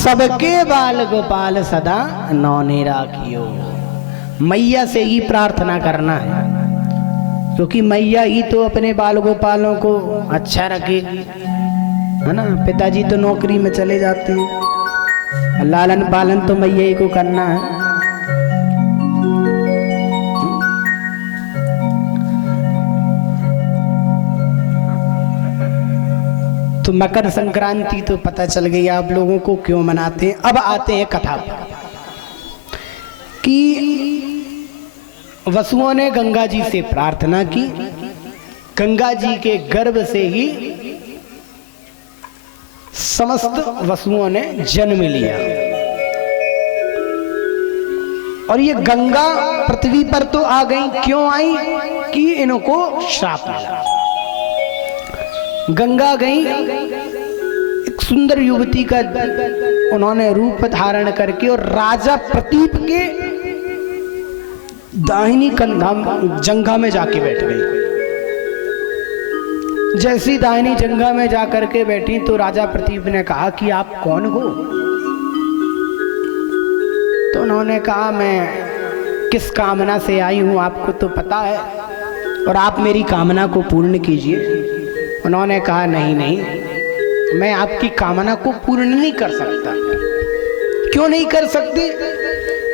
सबके बाल गोपाल सदा नौने राखियो। मैया से ही प्रार्थना करना है, क्योंकि मैया ही तो अपने बाल गोपालों को अच्छा रखेगी, है ना। पिताजी तो नौकरी में चले जाते हैं, लालन पालन तो मैया ही को करना है। तो मकर संक्रांति तो पता चल गई आप लोगों को क्यों मनाते हैं। अब आते हैं कथा कि वसुओं ने गंगा जी से प्रार्थना की, गंगा जी के गर्भ से ही समस्त वसुओं ने जन्म लिया। और ये गंगा पृथ्वी पर तो आ गई, क्यों आई कि इनको श्राप मिला। गंगा गई, एक सुंदर युवती का उन्होंने रूप धारण करके और राजा प्रतीप के दाहिनी जंघा में जाके बैठ गई। जैसी दाहिनी जंघा में जाकर के बैठी तो राजा प्रतीप ने कहा कि आप कौन हो। तो उन्होंने कहा मैं किस कामना से आई हूं आपको तो पता है, और आप मेरी कामना को पूर्ण कीजिए। उन्होंने कहा नहीं नहीं, मैं आपकी कामना को पूर्ण नहीं कर सकता। क्यों नहीं कर सकते?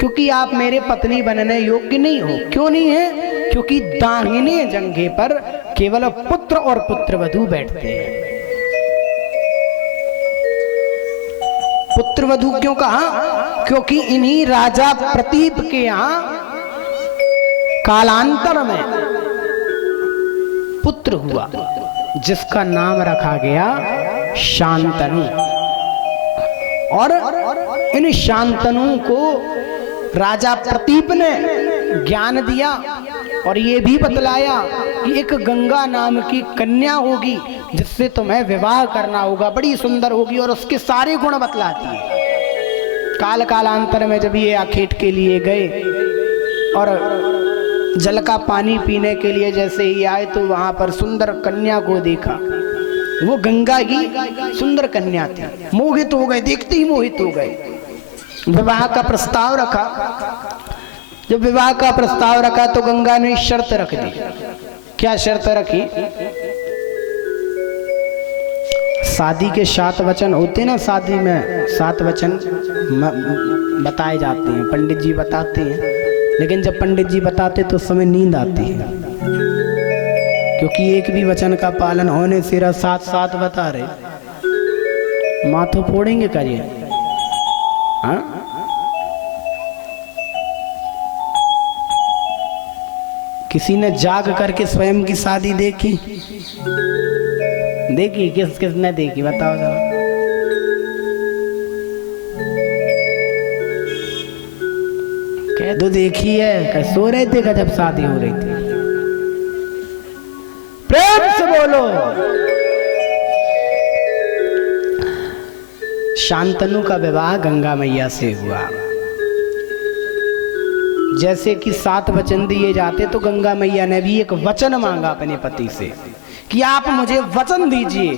क्योंकि आप मेरे पत्नी बनने योग्य नहीं हो। क्यों नहीं है? क्योंकि दाहिने जंघे पर केवल पुत्र और पुत्रवधू बैठते हैं। पुत्रवधू क्यों कहा? क्योंकि इन्हीं राजा प्रतीप के यहां कालांतर में पुत्र हुआ, जिसका नाम रखा गया शांतनु। और इन शांतनु को राजा प्रतीप ने ज्ञान दिया और ये भी बतलाया कि एक गंगा नाम की कन्या होगी, जिससे तुम्हें विवाह करना होगा, बड़ी सुंदर होगी, और उसके सारे गुण बतलाती है। कालांतर में जब ये आखेट के लिए गए और जल का पानी पीने के लिए जैसे ही आए तो वहां पर सुंदर कन्या को देखा। वो गंगा की सुंदर कन्या थी। मोहित हो गए, देखते ही मोहित हो गए। विवाह का प्रस्ताव रखा। जब विवाह का प्रस्ताव रखा तो गंगा ने शर्त रख दी। क्या शर्त रखी? शादी के 7 वचन होते ना, शादी में 7 वचन बताए जाते हैं, पंडित जी बताते हैं। लेकिन जब पंडित जी बताते तो समय नींद आती है, क्योंकि एक भी वचन का पालन होने से 7 बता रहे। माथो फोड़ेंगे करिए। हाँ, किसी ने जाग करके स्वयं की शादी देखी? किसने देखी बताओ जरा। कह दो देखी है। सो रहे थे जब शादी हो रही थी? प्रेम से बोलो। शांतनु का विवाह गंगा मैया से हुआ। जैसे कि 7 वचन दिए जाते तो गंगा मैया ने भी एक वचन मांगा अपने पति से कि आप मुझे वचन दीजिए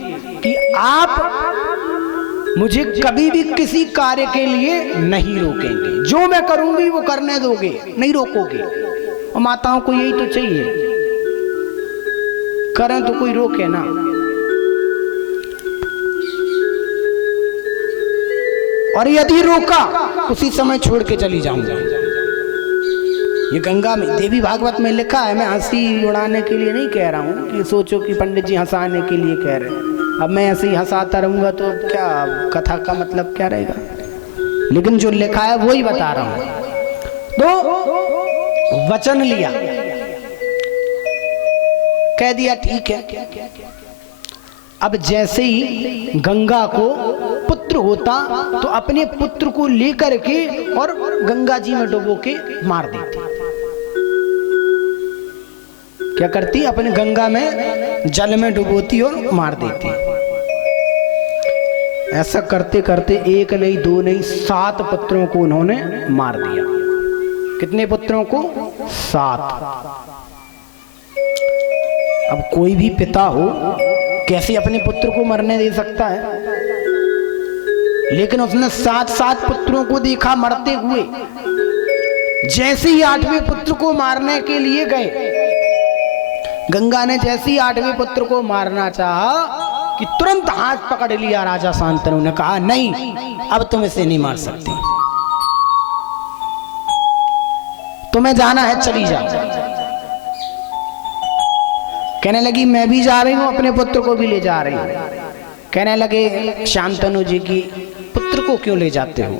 कि आप मुझे कभी भी किसी कार्य के लिए नहीं रोकेंगे। जो मैं करूंगी वो करने दोगे, नहीं रोकोगे। और माताओं को यही तो चाहिए, करें तो कोई रोके ना। और यदि रोका उसी समय छोड़ के चली जाऊंगा। ये गंगा में देवी भागवत में लिखा है। मैं हंसी उड़ाने के लिए नहीं कह रहा हूं कि सोचो कि पंडित जी हंसाने के लिए कह रहे हैं। अब मैं ऐसे ही हंसाता रहूंगा तो क्या कथा का मतलब क्या रहेगा? लेकिन जो लिखा है वो ही बता रहा हूं। तो वचन लिया, कह दिया ठीक है। अब जैसे ही गंगा को पुत्र होता तो अपने पुत्र को लेकर के और गंगा जी में डुबो के मार देती। क्या करती? अपने गंगा में जल में डुबोती और मार देती। ऐसा करते करते 1 नहीं 2 नहीं 7 पुत्रों को उन्होंने मार दिया। कितने पुत्रों को? 7। अब कोई भी पिता हो कैसे अपने पुत्र को मरने दे सकता है? लेकिन उसने 7 पुत्रों को देखा मरते हुए। जैसे ही 8वें पुत्र को मारने के लिए गए, गंगा ने जैसे ही 8वें पुत्र को मारना चाहा कि तुरंत हाथ पकड़ लिया राजा शांतनु ने, कहा नहीं, अब तुम इसे नहीं मार सकती, तुम्हें जाना है, चली जाओ। कहने लगी मैं भी जा रही हूं, अपने पुत्र को भी ले जा रही हूं। कहने लगे शांतनु जी की पुत्र को क्यों ले जाते हो?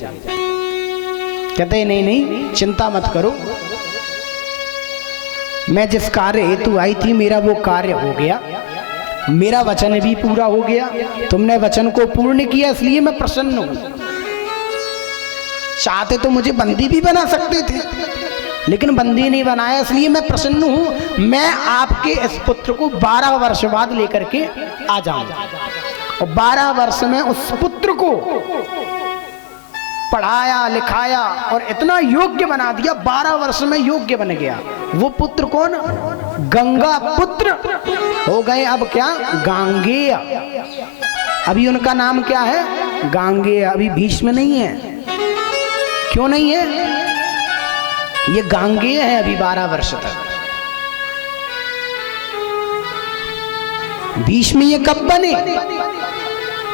कहते नहीं नहीं चिंता मत करो, मैं जिस कार्य हेतु आई थी मेरा वो कार्य हो गया, मेरा वचन भी पूरा हो गया, तुमने वचन को पूर्ण किया, इसलिए मैं प्रसन्न हूं। चाहते तो मुझे बंदी भी बना सकते थे, लेकिन बंदी नहीं बनाया, इसलिए मैं प्रसन्न हूं। मैं आपके इस पुत्र को 12 वर्ष बाद लेकर के आ जाऊंगा, और 12 वर्ष में उस पुत्र को पढ़ाया लिखाया और इतना योग्य बना दिया, 12 वर्ष में योग्य बन गया। वो पुत्र कौन? गंगा पुत्र हो गए। अब क्या? गांगेय। अभी उनका नाम क्या है? गांगेय। अभी भीष्म नहीं है। क्यों नहीं है? ये गांगेय है अभी 12 वर्ष तक। भीष्म ये कब बने?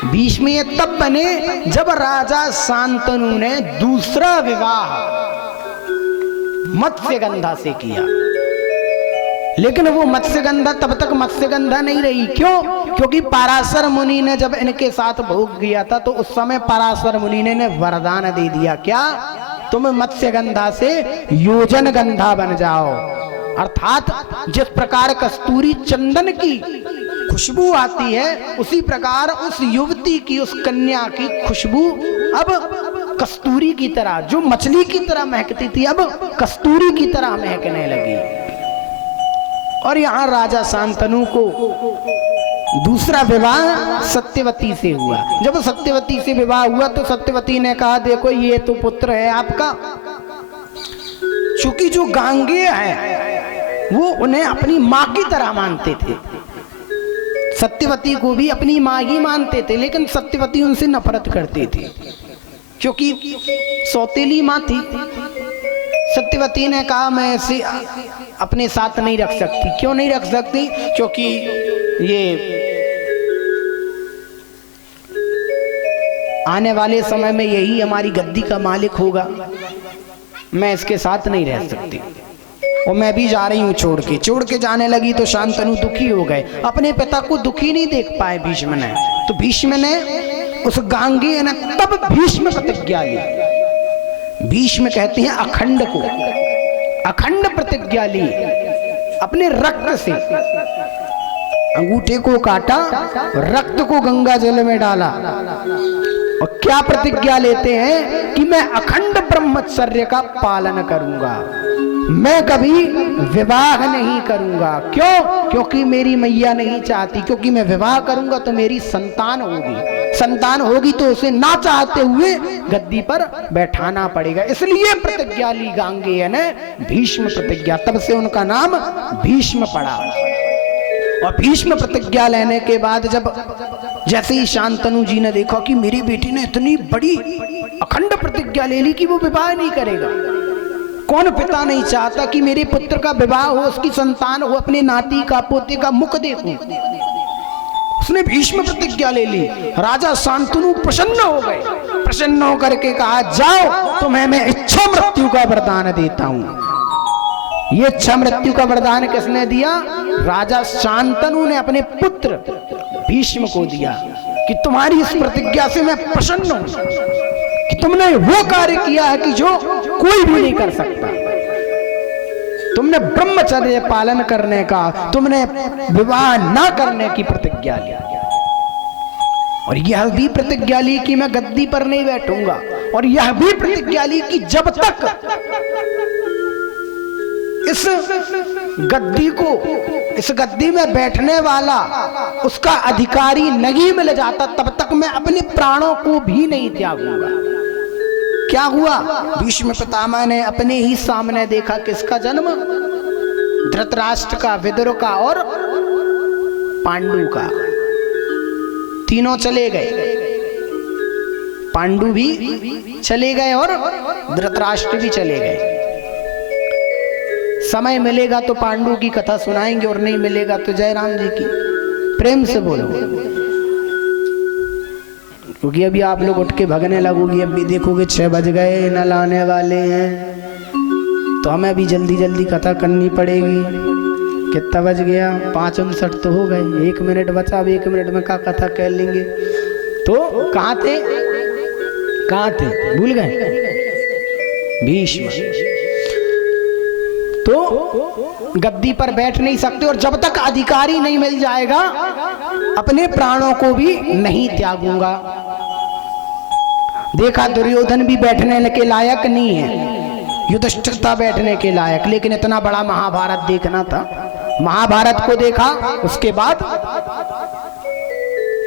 भीष्म ये तब बने जब राजा शांतनु ने दूसरा विवाह मत्स्यगंधा से किया। लेकिन वो मत्स्यगंधा तब तक मत्स्यगंधा नहीं रही। क्यों? क्योंकि पराशर मुनि ने जब इनके साथ भोग किया था तो उस समय पराशर मुनि ने वरदान दे दिया, क्या? तुम मत्स्यगंधा से योजन गंधा बन जाओ। अर्थात जिस प्रकार कस्तूरी चंदन की खुशबू आती है, उसी प्रकार उस युवती की, उस कन्या की खुशबू अब कस्तूरी की तरह, जो मछली की तरह महकती थी, अब कस्तूरी की तरह महकने लगी। और यहाँ राजा शांतनु को दूसरा विवाह सत्यवती से हुआ। जब सत्यवती से विवाह हुआ तो सत्यवती ने कहा, देखो ये तो पुत्र है आपका। चूंकि जो गांगेय है वो उन्हें अपनी माँ की तरह मानते थे, सत्यवती को भी अपनी माँ ही मानते थे, लेकिन सत्यवती उनसे नफरत करती थी क्योंकि सौतेली माँ थी। सत्यवती ने कहा मैं इसे अपने साथ नहीं रख सकती। क्यों नहीं रख सकती? क्योंकि ये आने वाले समय में यही हमारी गद्दी का मालिक होगा, मैं इसके साथ नहीं रह सकती, और मैं भी जा रही हूँ छोड़ के जाने लगी। तो शांतनु दुखी हो गए, अपने पिता को दुखी नहीं देख पाए भीष्म ने। तो भीष्म ने उस गांगेय ने तब भीष्म प्रतिज्ञा ली। भीष्म कहते हैं अखंड को, अखंड प्रतिज्ञा ली। अपने रक्त से अंगूठे को काटा, रक्त को गंगा जल में डाला, और क्या प्रतिज्ञा लेते हैं कि मैं अखंड ब्रह्मचर्य का पालन करूंगा, मैं कभी विवाह नहीं करूंगा। क्यों? क्योंकि मेरी मैया नहीं चाहती, क्योंकि मैं विवाह करूंगा तो मेरी संतान होगी, संतान होगी तो उसे ना चाहते हुए गद्दी पर बैठाना पड़ेगा। इसलिए प्रतिज्ञा ली गांगेय ने, भीष्म प्रतिज्ञा। तब से उनका नाम भीष्म पड़ा। और भीष्म प्रतिज्ञा लेने के बाद जब जैसे ही शांतनु जी ने देखा कि मेरी बेटी ने इतनी बड़ी अखंड प्रतिज्ञा ले ली कि वो विवाह नहीं करेगा। कौन पिता नहीं चाहता कि मेरे पुत्र का विवाह हो, उसकी संतान हो, अपने नाती का पोते का मुख देखूं। उसने भीष्म प्रतिज्ञा ले ली। राजा शांतनु प्रसन्न हो गए। प्रसन्न होकर के कहा, जाओ तुम्हें मैं इच्छा मृत्यु का वरदान देता हूं। ये इच्छा मृत्यु का वरदान किसने दिया? राजा शांतनु ने अपने पुत्र भीष्म को दिया कि तुम्हारी इस प्रतिज्ञा से मैं प्रसन्न हूं कि तुमने वो कार्य किया है कि जो कोई भी नहीं कर सकता। तुमने ब्रह्मचर्य पालन करने का, तुमने विवाह ना करने की प्रतिज्ञा ली, और यह भी प्रतिज्ञा ली कि मैं गद्दी पर नहीं बैठूंगा, और यह भी प्रतिज्ञा ली कि जब तक इस गद्दी में बैठने वाला उसका अधिकारी नहीं मिल जाता, तब तक मैं अपने प्राणों को भी नहीं त्यागूंगा। क्या हुआ? भीष्म पितामह ने अपने ही सामने देखा किसका जन्म? धृतराष्ट्र का, विदुर का और पांडु का। तीनों चले गए। पांडु भी चले गए और धृतराष्ट्र भी चले गए। समय मिलेगा तो पांडु की कथा सुनाएंगे और नहीं मिलेगा तो जयराम जी की। प्रेम से बोलो, क्योंकि अभी आप लोग उठ के भगने लगोगी। अभी देखोगे 6 बज गए, न लाने वाले हैं, तो हमें भी जल्दी जल्दी कथा करनी पड़ेगी। कितना बज गया? 5:59 तो हो गए, 1 मिनट बचा। अब 1 मिनट में क्या कथा कह लेंगे। तो कहाँ थे, भूल गए? भीष्म तो गद्दी पर बैठ नहीं सकते, और जब तक अधिकारी नहीं मिल जाएगा अपने प्राणों को भी नहीं त्यागूंगा। देखा दुर्योधन भी बैठने के लायक नहीं है, युधिष्ठिर था बैठने के लायक, लेकिन इतना बड़ा महाभारत देखना था। महाभारत को देखा, उसके बाद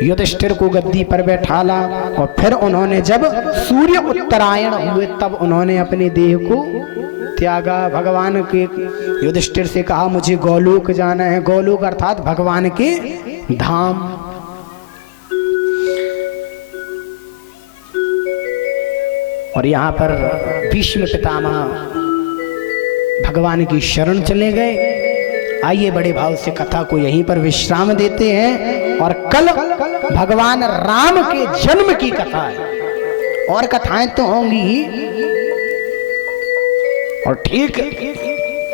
युधिष्ठिर को गद्दी पर बैठाला, और फिर उन्होंने जब सूर्य उत्तरायण हुए तब उन्होंने अपने देह को त्यागा। भगवान के युधिष्ठिर से कहा मुझे गोलोक जाना है। गोलोक अर्थात भगवान के धाम। और यहाँ पर भीष्म पितामह भगवान की शरण चले गए। आइए बड़े भाव से कथा को यहीं पर विश्राम देते हैं, और कल भगवान राम के जन्म की कथा है। और कथाएं तो होंगी ही। और ठीक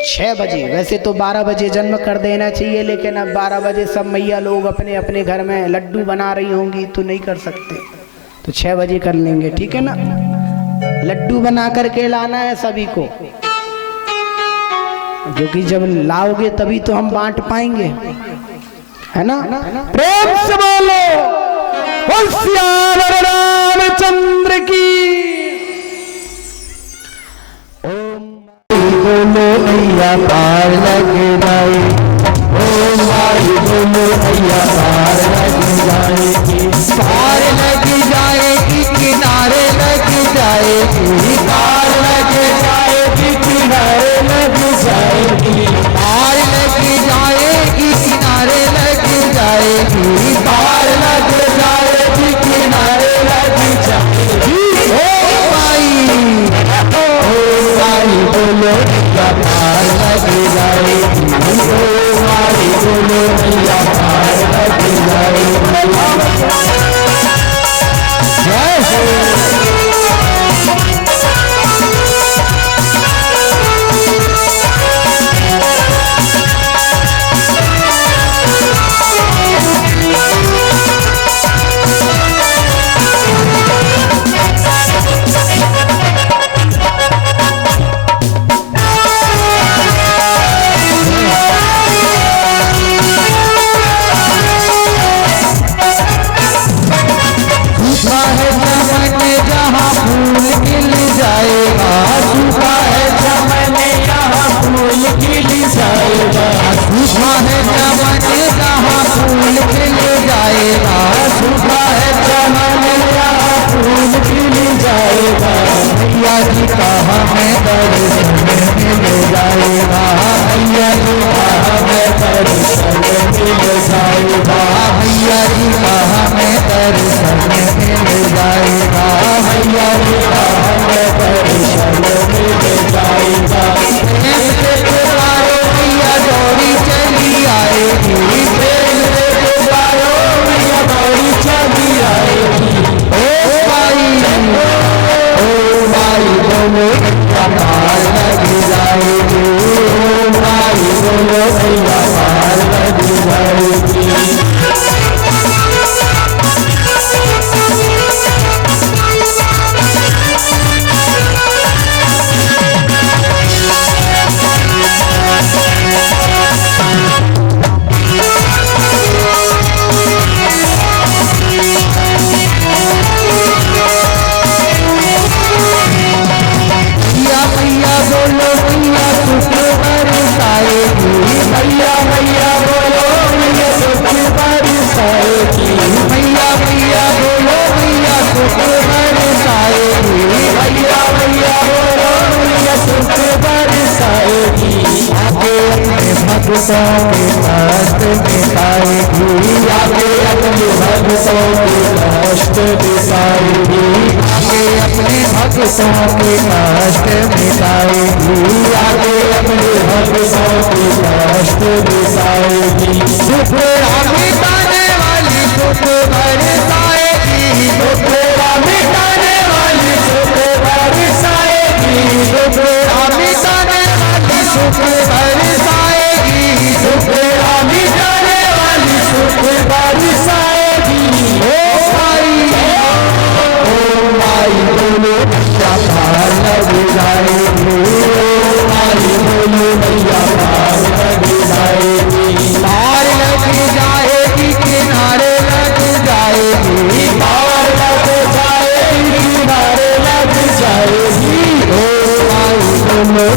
6 बजे, वैसे तो 12 बजे जन्म कर देना चाहिए, लेकिन अब 12 बजे सब मैया लोग अपने अपने घर में लड्डू बना रही होंगी तो नहीं कर सकते, तो 6 बजे कर लेंगे, ठीक है ना। लड्डू बना करके लाना है सभी को, क्योंकि जब लाओगे तभी तो हम बांट पाएंगे, है ना। प्रेम से बोलो श्याम रामचंद्र की। बोलो भैया पार लग जाए, ओ भाई बोलो भैया पार लग जाएगी, पार लग जाएगी, किनारे लग जाएगी, पार लग जाएगी, किनारे लग जाएगी, पार लग जाएगी, किनारे लग जाएगी, पार लग जाएगी, किनारे लग जाएगी। ओ भाई बोलो पार लग जाएगी, ओ भाई बोलो भैया पार लग जाएगी। जय हो। भक्तों के कष्ट मिटाएगी, आगे अपने भक्तों के कष्ट मिटाएगी। भक्तों के कष्ट मिटाएगी, आगे अपने भक्तों के कष्ट मिटाएगी। दुख मिटाने वाली सुख बरसाएगी, दुख मिटाने वाली सुख बरसाएगी, दुख मिटाने वाली सुख बरसाएगी, दुख मिटाने वाली सुख बरसाएगी। ओ भाई बोलो भैया पार लग जाएगी, भाई बोलो भैया पार लग जाएगी, पार लग जाएगी, किनारे लग जाएगी, पार लग जाएगी, किनारे लग जाएगी। ओ भाई बोलो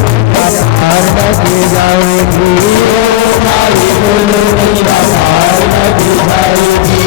पार लग जाएगी, ओ भाई बोलो भैया पार लग जाएगी।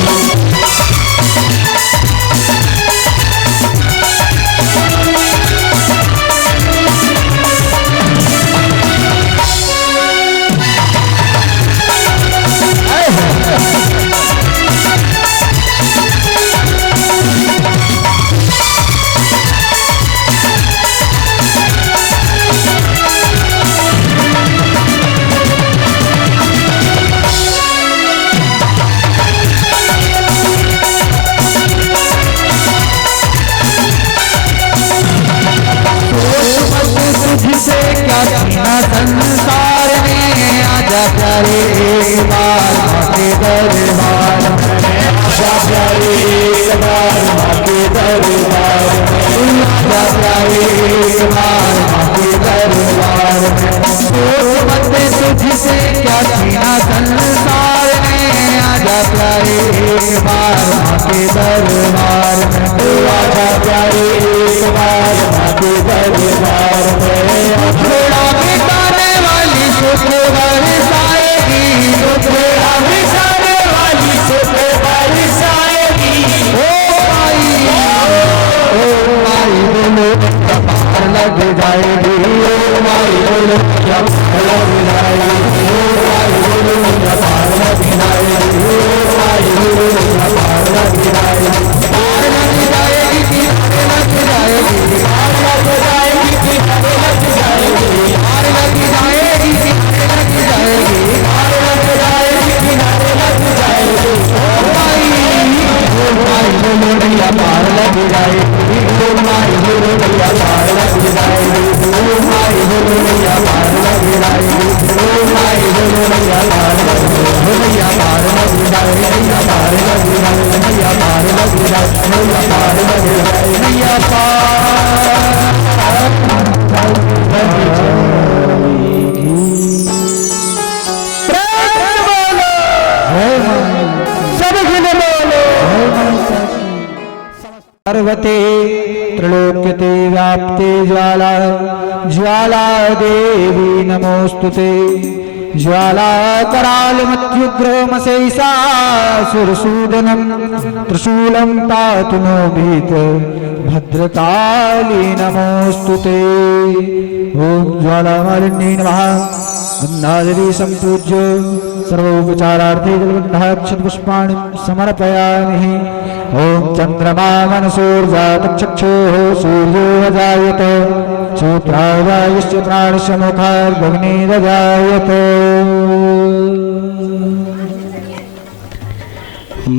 तुझसे क्या छीना संसार में, आजा प्यारे एक बार माँ के दरबार में, आजा प्यारे एक बार माँ के दरबार में, आजा प्यारे एक बार माँ के दरबार में। सोच मत तुझसे क्या छीना संसार में, आजा प्यारे एक बार माँ के दरबार में, आजा प्यारे एक बार माँ के दरबार में। थोड़ा मिटाने वाली सुख बरसाएगी, थोड़ा मिटाने वाली सुख बरसाएगी। ओ भाई बोलो पार लग जाएगी, ओ भाई बोलो क्या लग जाएगी, ओ भाई बोलो क्या पार लग जाएगी, ओ भाई बोलो क्या पार लग जाएगी, पार लग जाएगी, किनारे लग जाएगी, पार लग जाएगी, किनारे लग जाएगी, पार लग जाएगी, किनारे लग जाएगी, पार लग जाएगी, किनारे लग जाएगी। ओ भाई बोलो भैया पार लग जाएगी, ओ भाई बोलो भैया पार लग जाएगी, ओ भाई बोलो भैया पार लग जाएगी, ओ भाई बोलो भैया पार लग जाएगी, भैया पार लग जाएगी, भैया पार लग जाएगी, भैया पार लग जाएगी, भैया पार लग जाएगी, भैया पर्वते त्रिलोक्यते व्याप्ते ज्वाला ज्वाला देवी नमोस्तुते, ज्वाला करालमत्युग्रमशैषासुरसूदनं त्रिशूलं पातु नो भीत भद्रकाली नमोस्तुते। ओम ज्वालामालिन्यै नमः। गन्धादेवी सम्पूज्य सर्वोपचारार्थे जलबन्धाक्षतपुष्पाणि समर्पयामि। ओम चंद्रमा मनसोर्जातचक्षुः सूर्यो अजायत, सूत्रावायुश्च प्राणस्य मुखार्दग्निरजायत।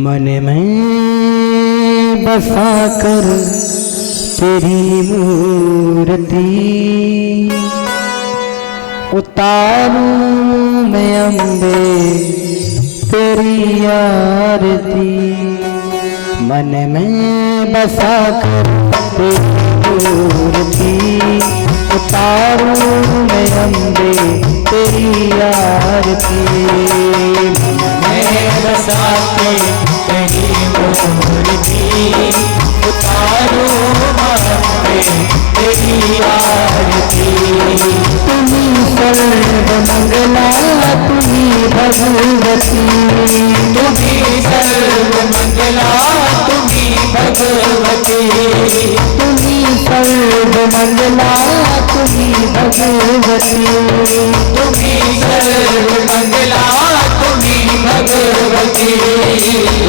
मन में बसा कर तेरी मूर्ति, उतारूं मैं अम्बे तेरी आरती। मन में बसा कर तेरी मूर्ति, उतारूं मैं अम्बे तेरी आरती। मन में बसा के तेरी मूर्ति, उतारूं मैं अम्बे तेरी आरती। तुम्ही सर्वमंगला तुम्ही भगवती, तुम्ही सर्वमंगला तुम्ही भगवती, तुम्ही सर्वमंगला तुम्ही भगवती, तुम्ही सर्वमंगला तुम्ही भगवती।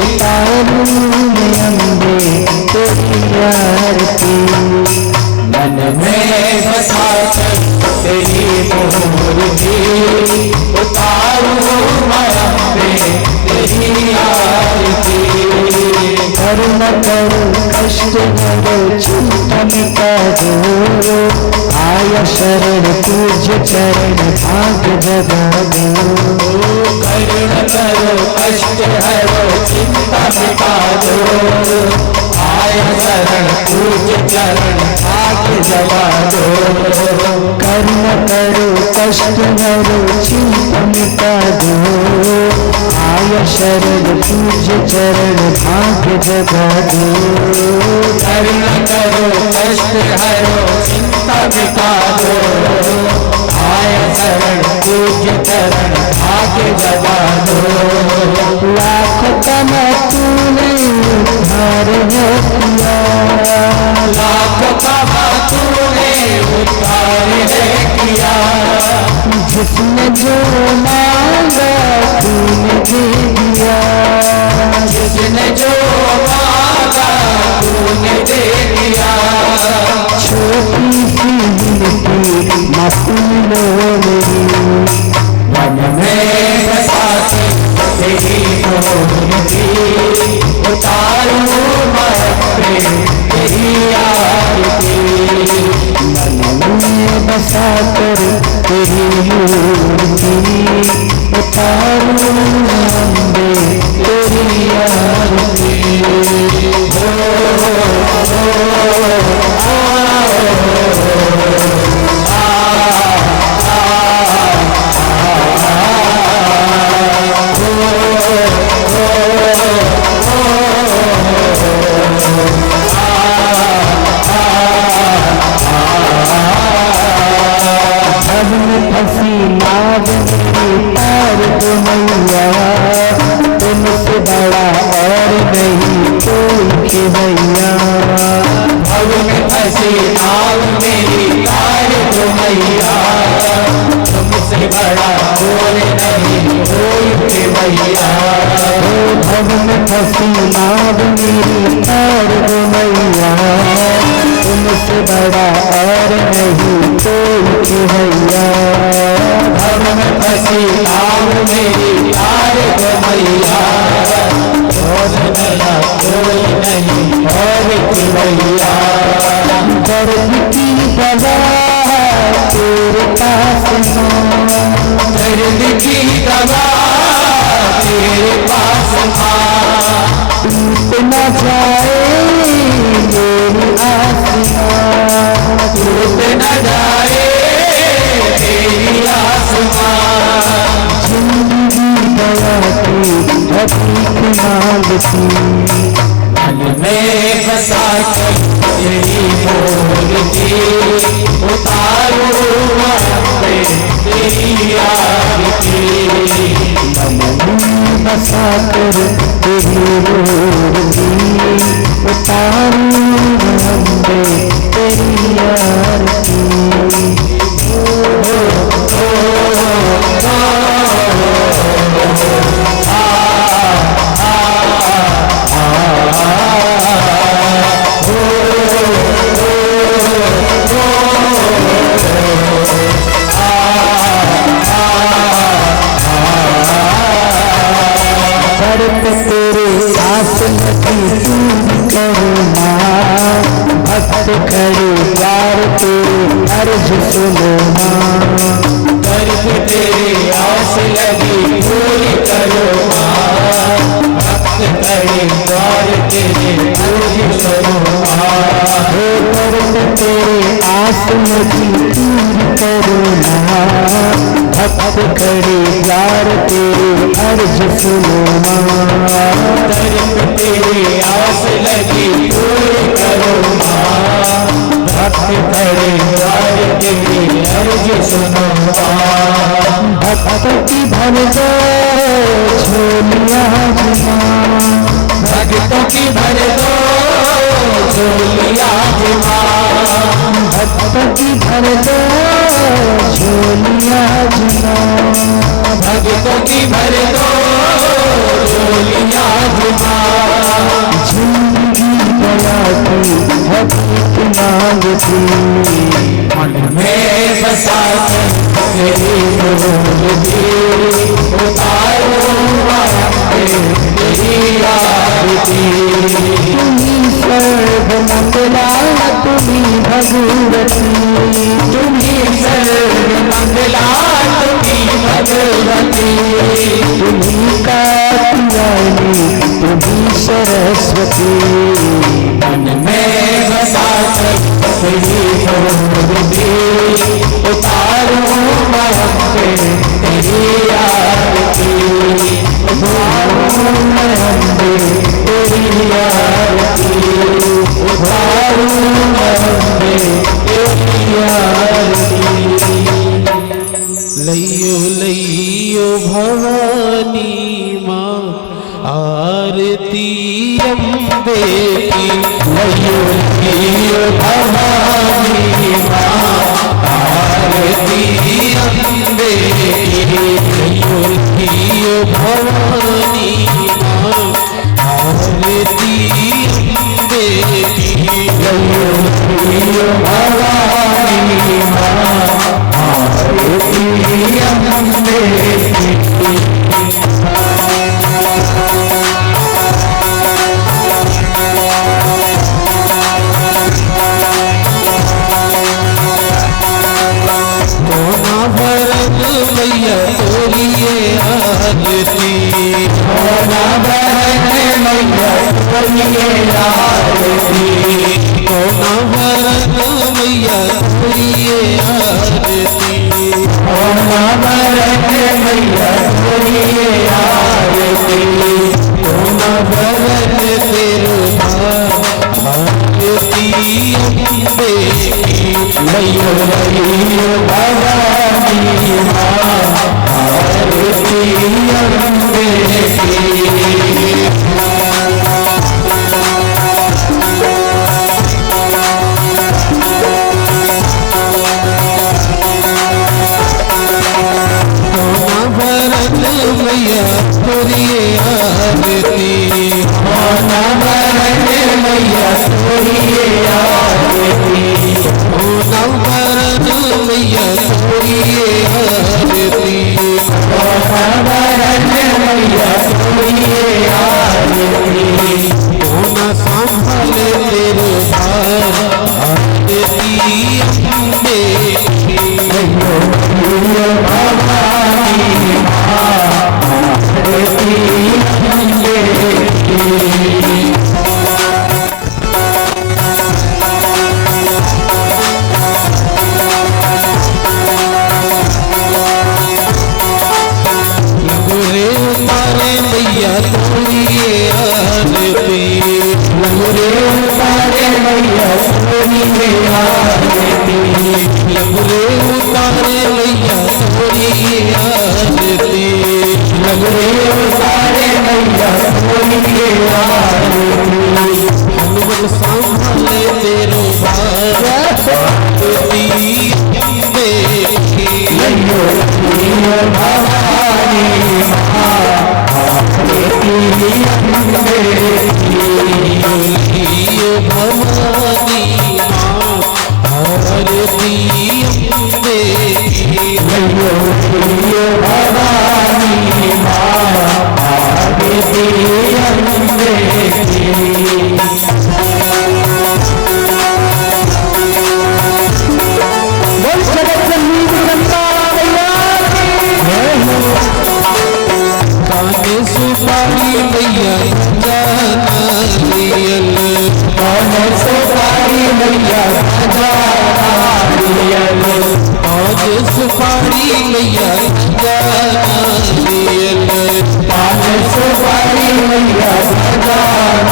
उतारूं मैं अम्बे तेरी आरती। मन में बसा कर तेरी मूर्ति उतारूं माया में तेरी आरती। कर्म करो कष्ट करो चिंतन करो आय शरण पूज्य चरण भाग जगा दो। करुण करो कष्ट हरो चिंता मिटा दो आय शरण पूज्य चरण भाग जगा दो। कर्म करो कष्ट करो चिंतन करो आय शरण पूज्य चरण भाग जगा दो। करुण करो कष्ट हरो चिंता मिटा दो आय शरण पूज्य चरण भाग जगा दो। लाख कमा तूने उद्धार है किया लाख कमा तूने उद्धार है किया। जिसने जो मांगा तूने दे दिया जिसने जो मांगा तूने दे दिया। छोटी सी मिनती मासूलो मेरी मन में बसा के तेरी मूर्ति उतारूं माया में तेरी आरती। मन में बसा कर तेरी मूर्ति उतारूं अम्बे तेरी आरती। फंसी नाव मेरी पार दो मैया तुमसे बड़ा और नहीं कोई खिलैया। भव में फंसी नाव मेरी तार दो मैया तुमसे बड़ा और नहीं कोई खिलैया। भव में फंसी नाव मेरी पार दो मैया तुमसे बड़ा और नहीं कोई खिलैया। भव में फंसी नाव मेरी तार दो मैया तुमसे बड़ा कोई नहीं और खिलैया। दर्द की दवा तेरे पास दर्द की दवा तेरे पास टूट न जाए मेरी आसमां टूट न जाए तेरी आसमां। जिंदगी दया की भीख मांगती मन में बसा कर तेरी मूर्ति उतारूं मैं तेरी आरती। बसा कर तेरी मूर्ति उतारूं अम्बे तेरी आरती। तेरे आस लगी तू करुणा भक्त खड़े प्यार तेरे अर्ज सुनो दर्द तेरे आस लगी पूरी करो भक्त करे द्वार तेरे पूरी करो। दर्द तेरे आस लगी पूरी करुणा भक्त खड़े प्यार तेरे अर्ज सुनो दर्द तेरे आस लगी पूरी करो भक्त करे द्वार तेरे अर्ज सुनो। भक्त की भर दो झोलियां जुमा भक्तों की भर दो झोलियां जुमा। भक्तों की भर दो झोलियां जुमा भक्तों की भर दो झोलियां जुमा। जिंदगी दया की भक्त मांगती मन में बसा तेरी मूर्ति उतारो तेरी आरती। तुम्ही सर्वमंगला तुम्ही भगवती, तुम्ही सर्वमंगला तुम्ही भगवती। तुम्ही कात्यायनी तुम्ही सरस्वती। मन में बसा तेरी मूर्ति उतारो तेरी आरती। उतारो तेरी आरती। उतारो तेरी आरती। लइयो लइयो भवानी माँ आरती अम्बे की। लइयो लइयो भवानी माँ आरती अम्बे की। लइयो लइयो भवानी माँ आरती अम्बे की। लइयो लइयो भवानी माँ आरती अम्बे की। मोना भरत मैया तोरिए आरती। मोना भरत मैया तोरिए आरती। मोना भरत मैया तोरिए आरती। मोना भरत मैया तोरिए आरती। मोना भरत तेरो आरती अम्बे की। लइयो लइयो भवानी माँ आरती अम्बे की। मोना भरत मैया तोरिए आरती। मोना भरत मैया तोरिए आरती। मोना भरत मैया तोरिए आरती। मोना भरत मैया तोरिए आरती। मोना संभाले तेरो आरती अम्बे की। लइयो लइयो भवानी माँ आरती अम्बे की। लंगूरे उतारे मैया तोरिए आरती। लंगूरे उतारे मैया तोरिए आरती। लंगूरे उतारे मैया तोरिए आरती। लंगूरे उतारे मैया तोरिए आरती। हनुमत संभाले तेरो आरती अम्बे की। लइयो लइयो भवानी माँ आरती अम्बे की। लइयो भवानी माँ आरती अम्बे की। लइयो लइयो भवानी माँ आरती अम्बे की। बोल जगत जननी जगदम्बा मैया की। काने सुपारी मैया जाना लियल। काने सुपारी मैया नारियल। आज सुपारी मैया जाना लियल। काने सुपारी मैया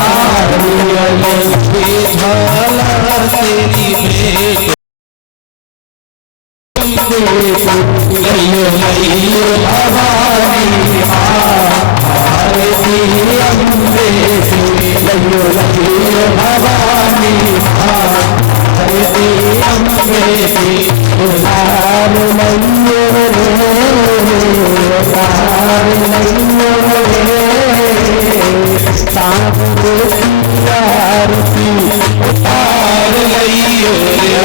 नारियल। झाला तेरी भेंट लइयो लइयो भवानी माँ आरती अम्बे की। लइयो लइयो भवानी माँ आरती अम्बे की। उतार लइयो रे उतार लइयो रे सांप की आरती। उतार लइयो रे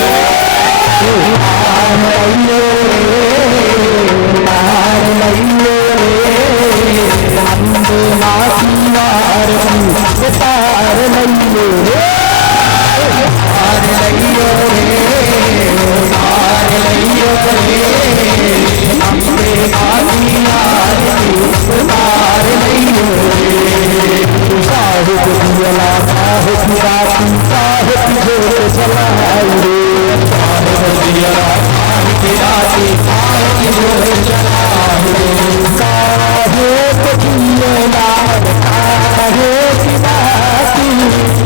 बाती काहे की जोत जलाए रे काहे को दिए लाल काहे की बाती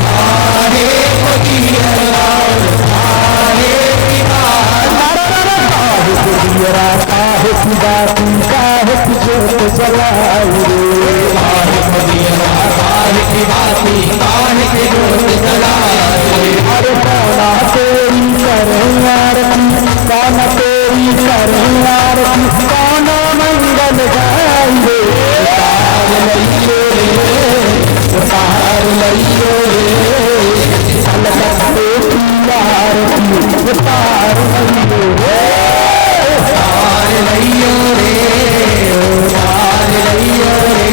काहे को दिए लाल काहे की बाती काहे की बाती काहे की जोत जलाए रे काहे को दिए लाल काहे की बाती काहे की जोत जलाए रे अरे कौना तेरी करें आरती कौना तेरी करें आरती कौना मंगल गाई रे तार लइयो रे तार लइयो रे अलग बेटी आरती तार लइयो रे तार लइयो रे तार लइयो रे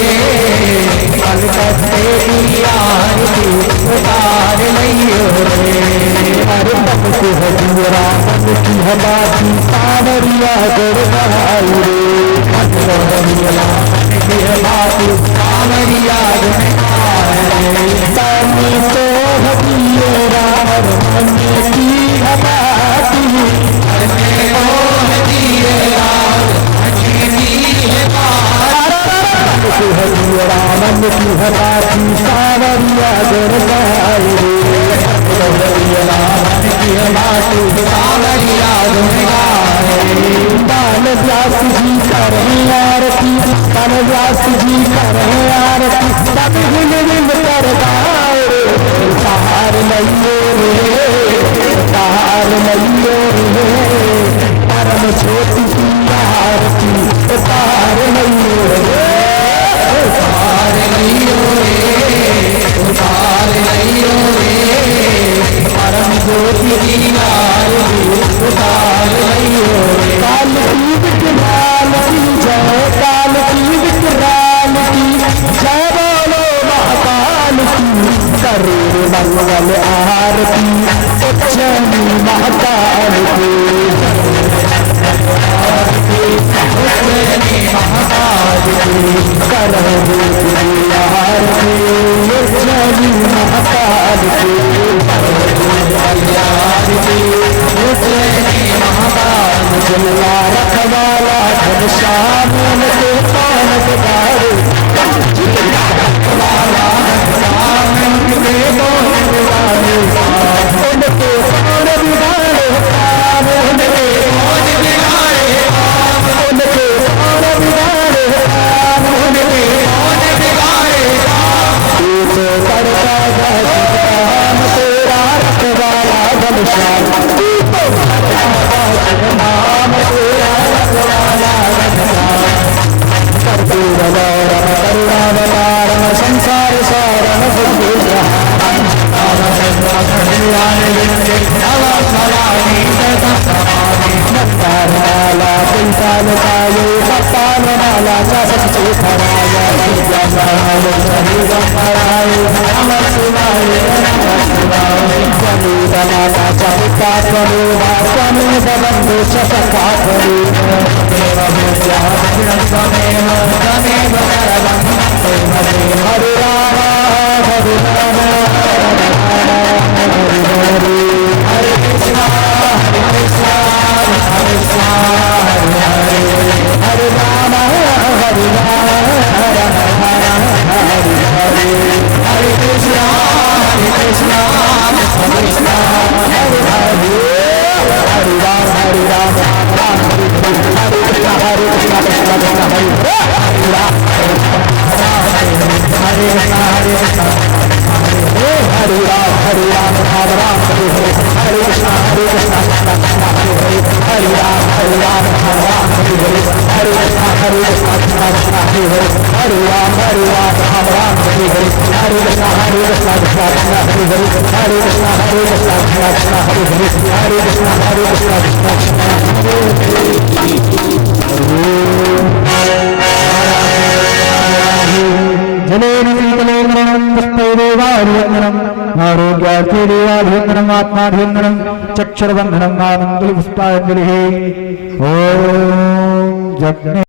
अलग बेटी आरती तार लइयो रे अरे मन को हजूरा मन की हमारी सावरिया गड़गाई रे मन को हजूरा मन की हमारी सावरिया गड़गाई रे पानी तो हदिए राम मन की हमारी मन की हमारी सावरिया गड़गाई रे बाल व्यास जी करें आरती बाल व्यास जी करें आरती सब हिल हिल कर गाए रे तार लइयो रे तार लइयो रे परम ज्योति की आरती तार लइयो रे तार लइयो रे तार लइयो रे परम ज्योति की आरती तार लइयो रे काल की विकराल की जय काल की विकराल की जय बोलो महाकाल की करोड़ मंगल आरती उज्जैनी महाकाल की महाकाल की करोड़ आरती उज्जैनी महाकाल की जिला रखवाला घनश्याम के पान बिगाड़े उनके पान बिगाड़े उनके पान बिगाड़े उनके पान बिगाड़े उनके पान बिगाड़े उनके पान बिगाड़े तो करता राम तेरा रखवाला घनश्याम नाम तेरा रखवाला करुणावतारम संसार सारम माला कुंताल कायो कपाल माला चासक चेखराय नमः शिवाय स्वामी बनाता चपिता स्वरूपा स्वामी बंधु शतका हरे राम हरे राम हरे कृष्णा हरे कृष्णा हरे कृष्णा हरे राम हरे राम हरे कृष्णा हरे कृष्णा हरे कृष्णा हरे हरे हरे राम राम राम हरे कृष्णा हरे कृष्णा कृष्णा कृष्णा हरे हरे राम हरे कृष्णा हरे कृष्णा हरे राम राम राम हरे हरे हरे कृष्णा कृष्णा कृष्णा हरे हरे हरे राम राम राम हरे हरे हरे कृष्णा कृष्णा कृष्णा हरे हरे हरे राम राम राम हरे हरे हरे कृष्णा कृष्णा कृष्णा हरे हरे हरे कृष्णा कृष्णा कृष्णा हरे हरे हरे कृष्णा कृष्णा कृष्णा जलेन शीतलेन्द्रणं पुष्पैरेवाभिवन्दनम् आरोग्यार्थेदेवाभिवन्दनम् आत्माभिवन्दनम् चक्षुर्वन्दनम् आनन्दपुष्पाञ्जलिः ॐ जग्ने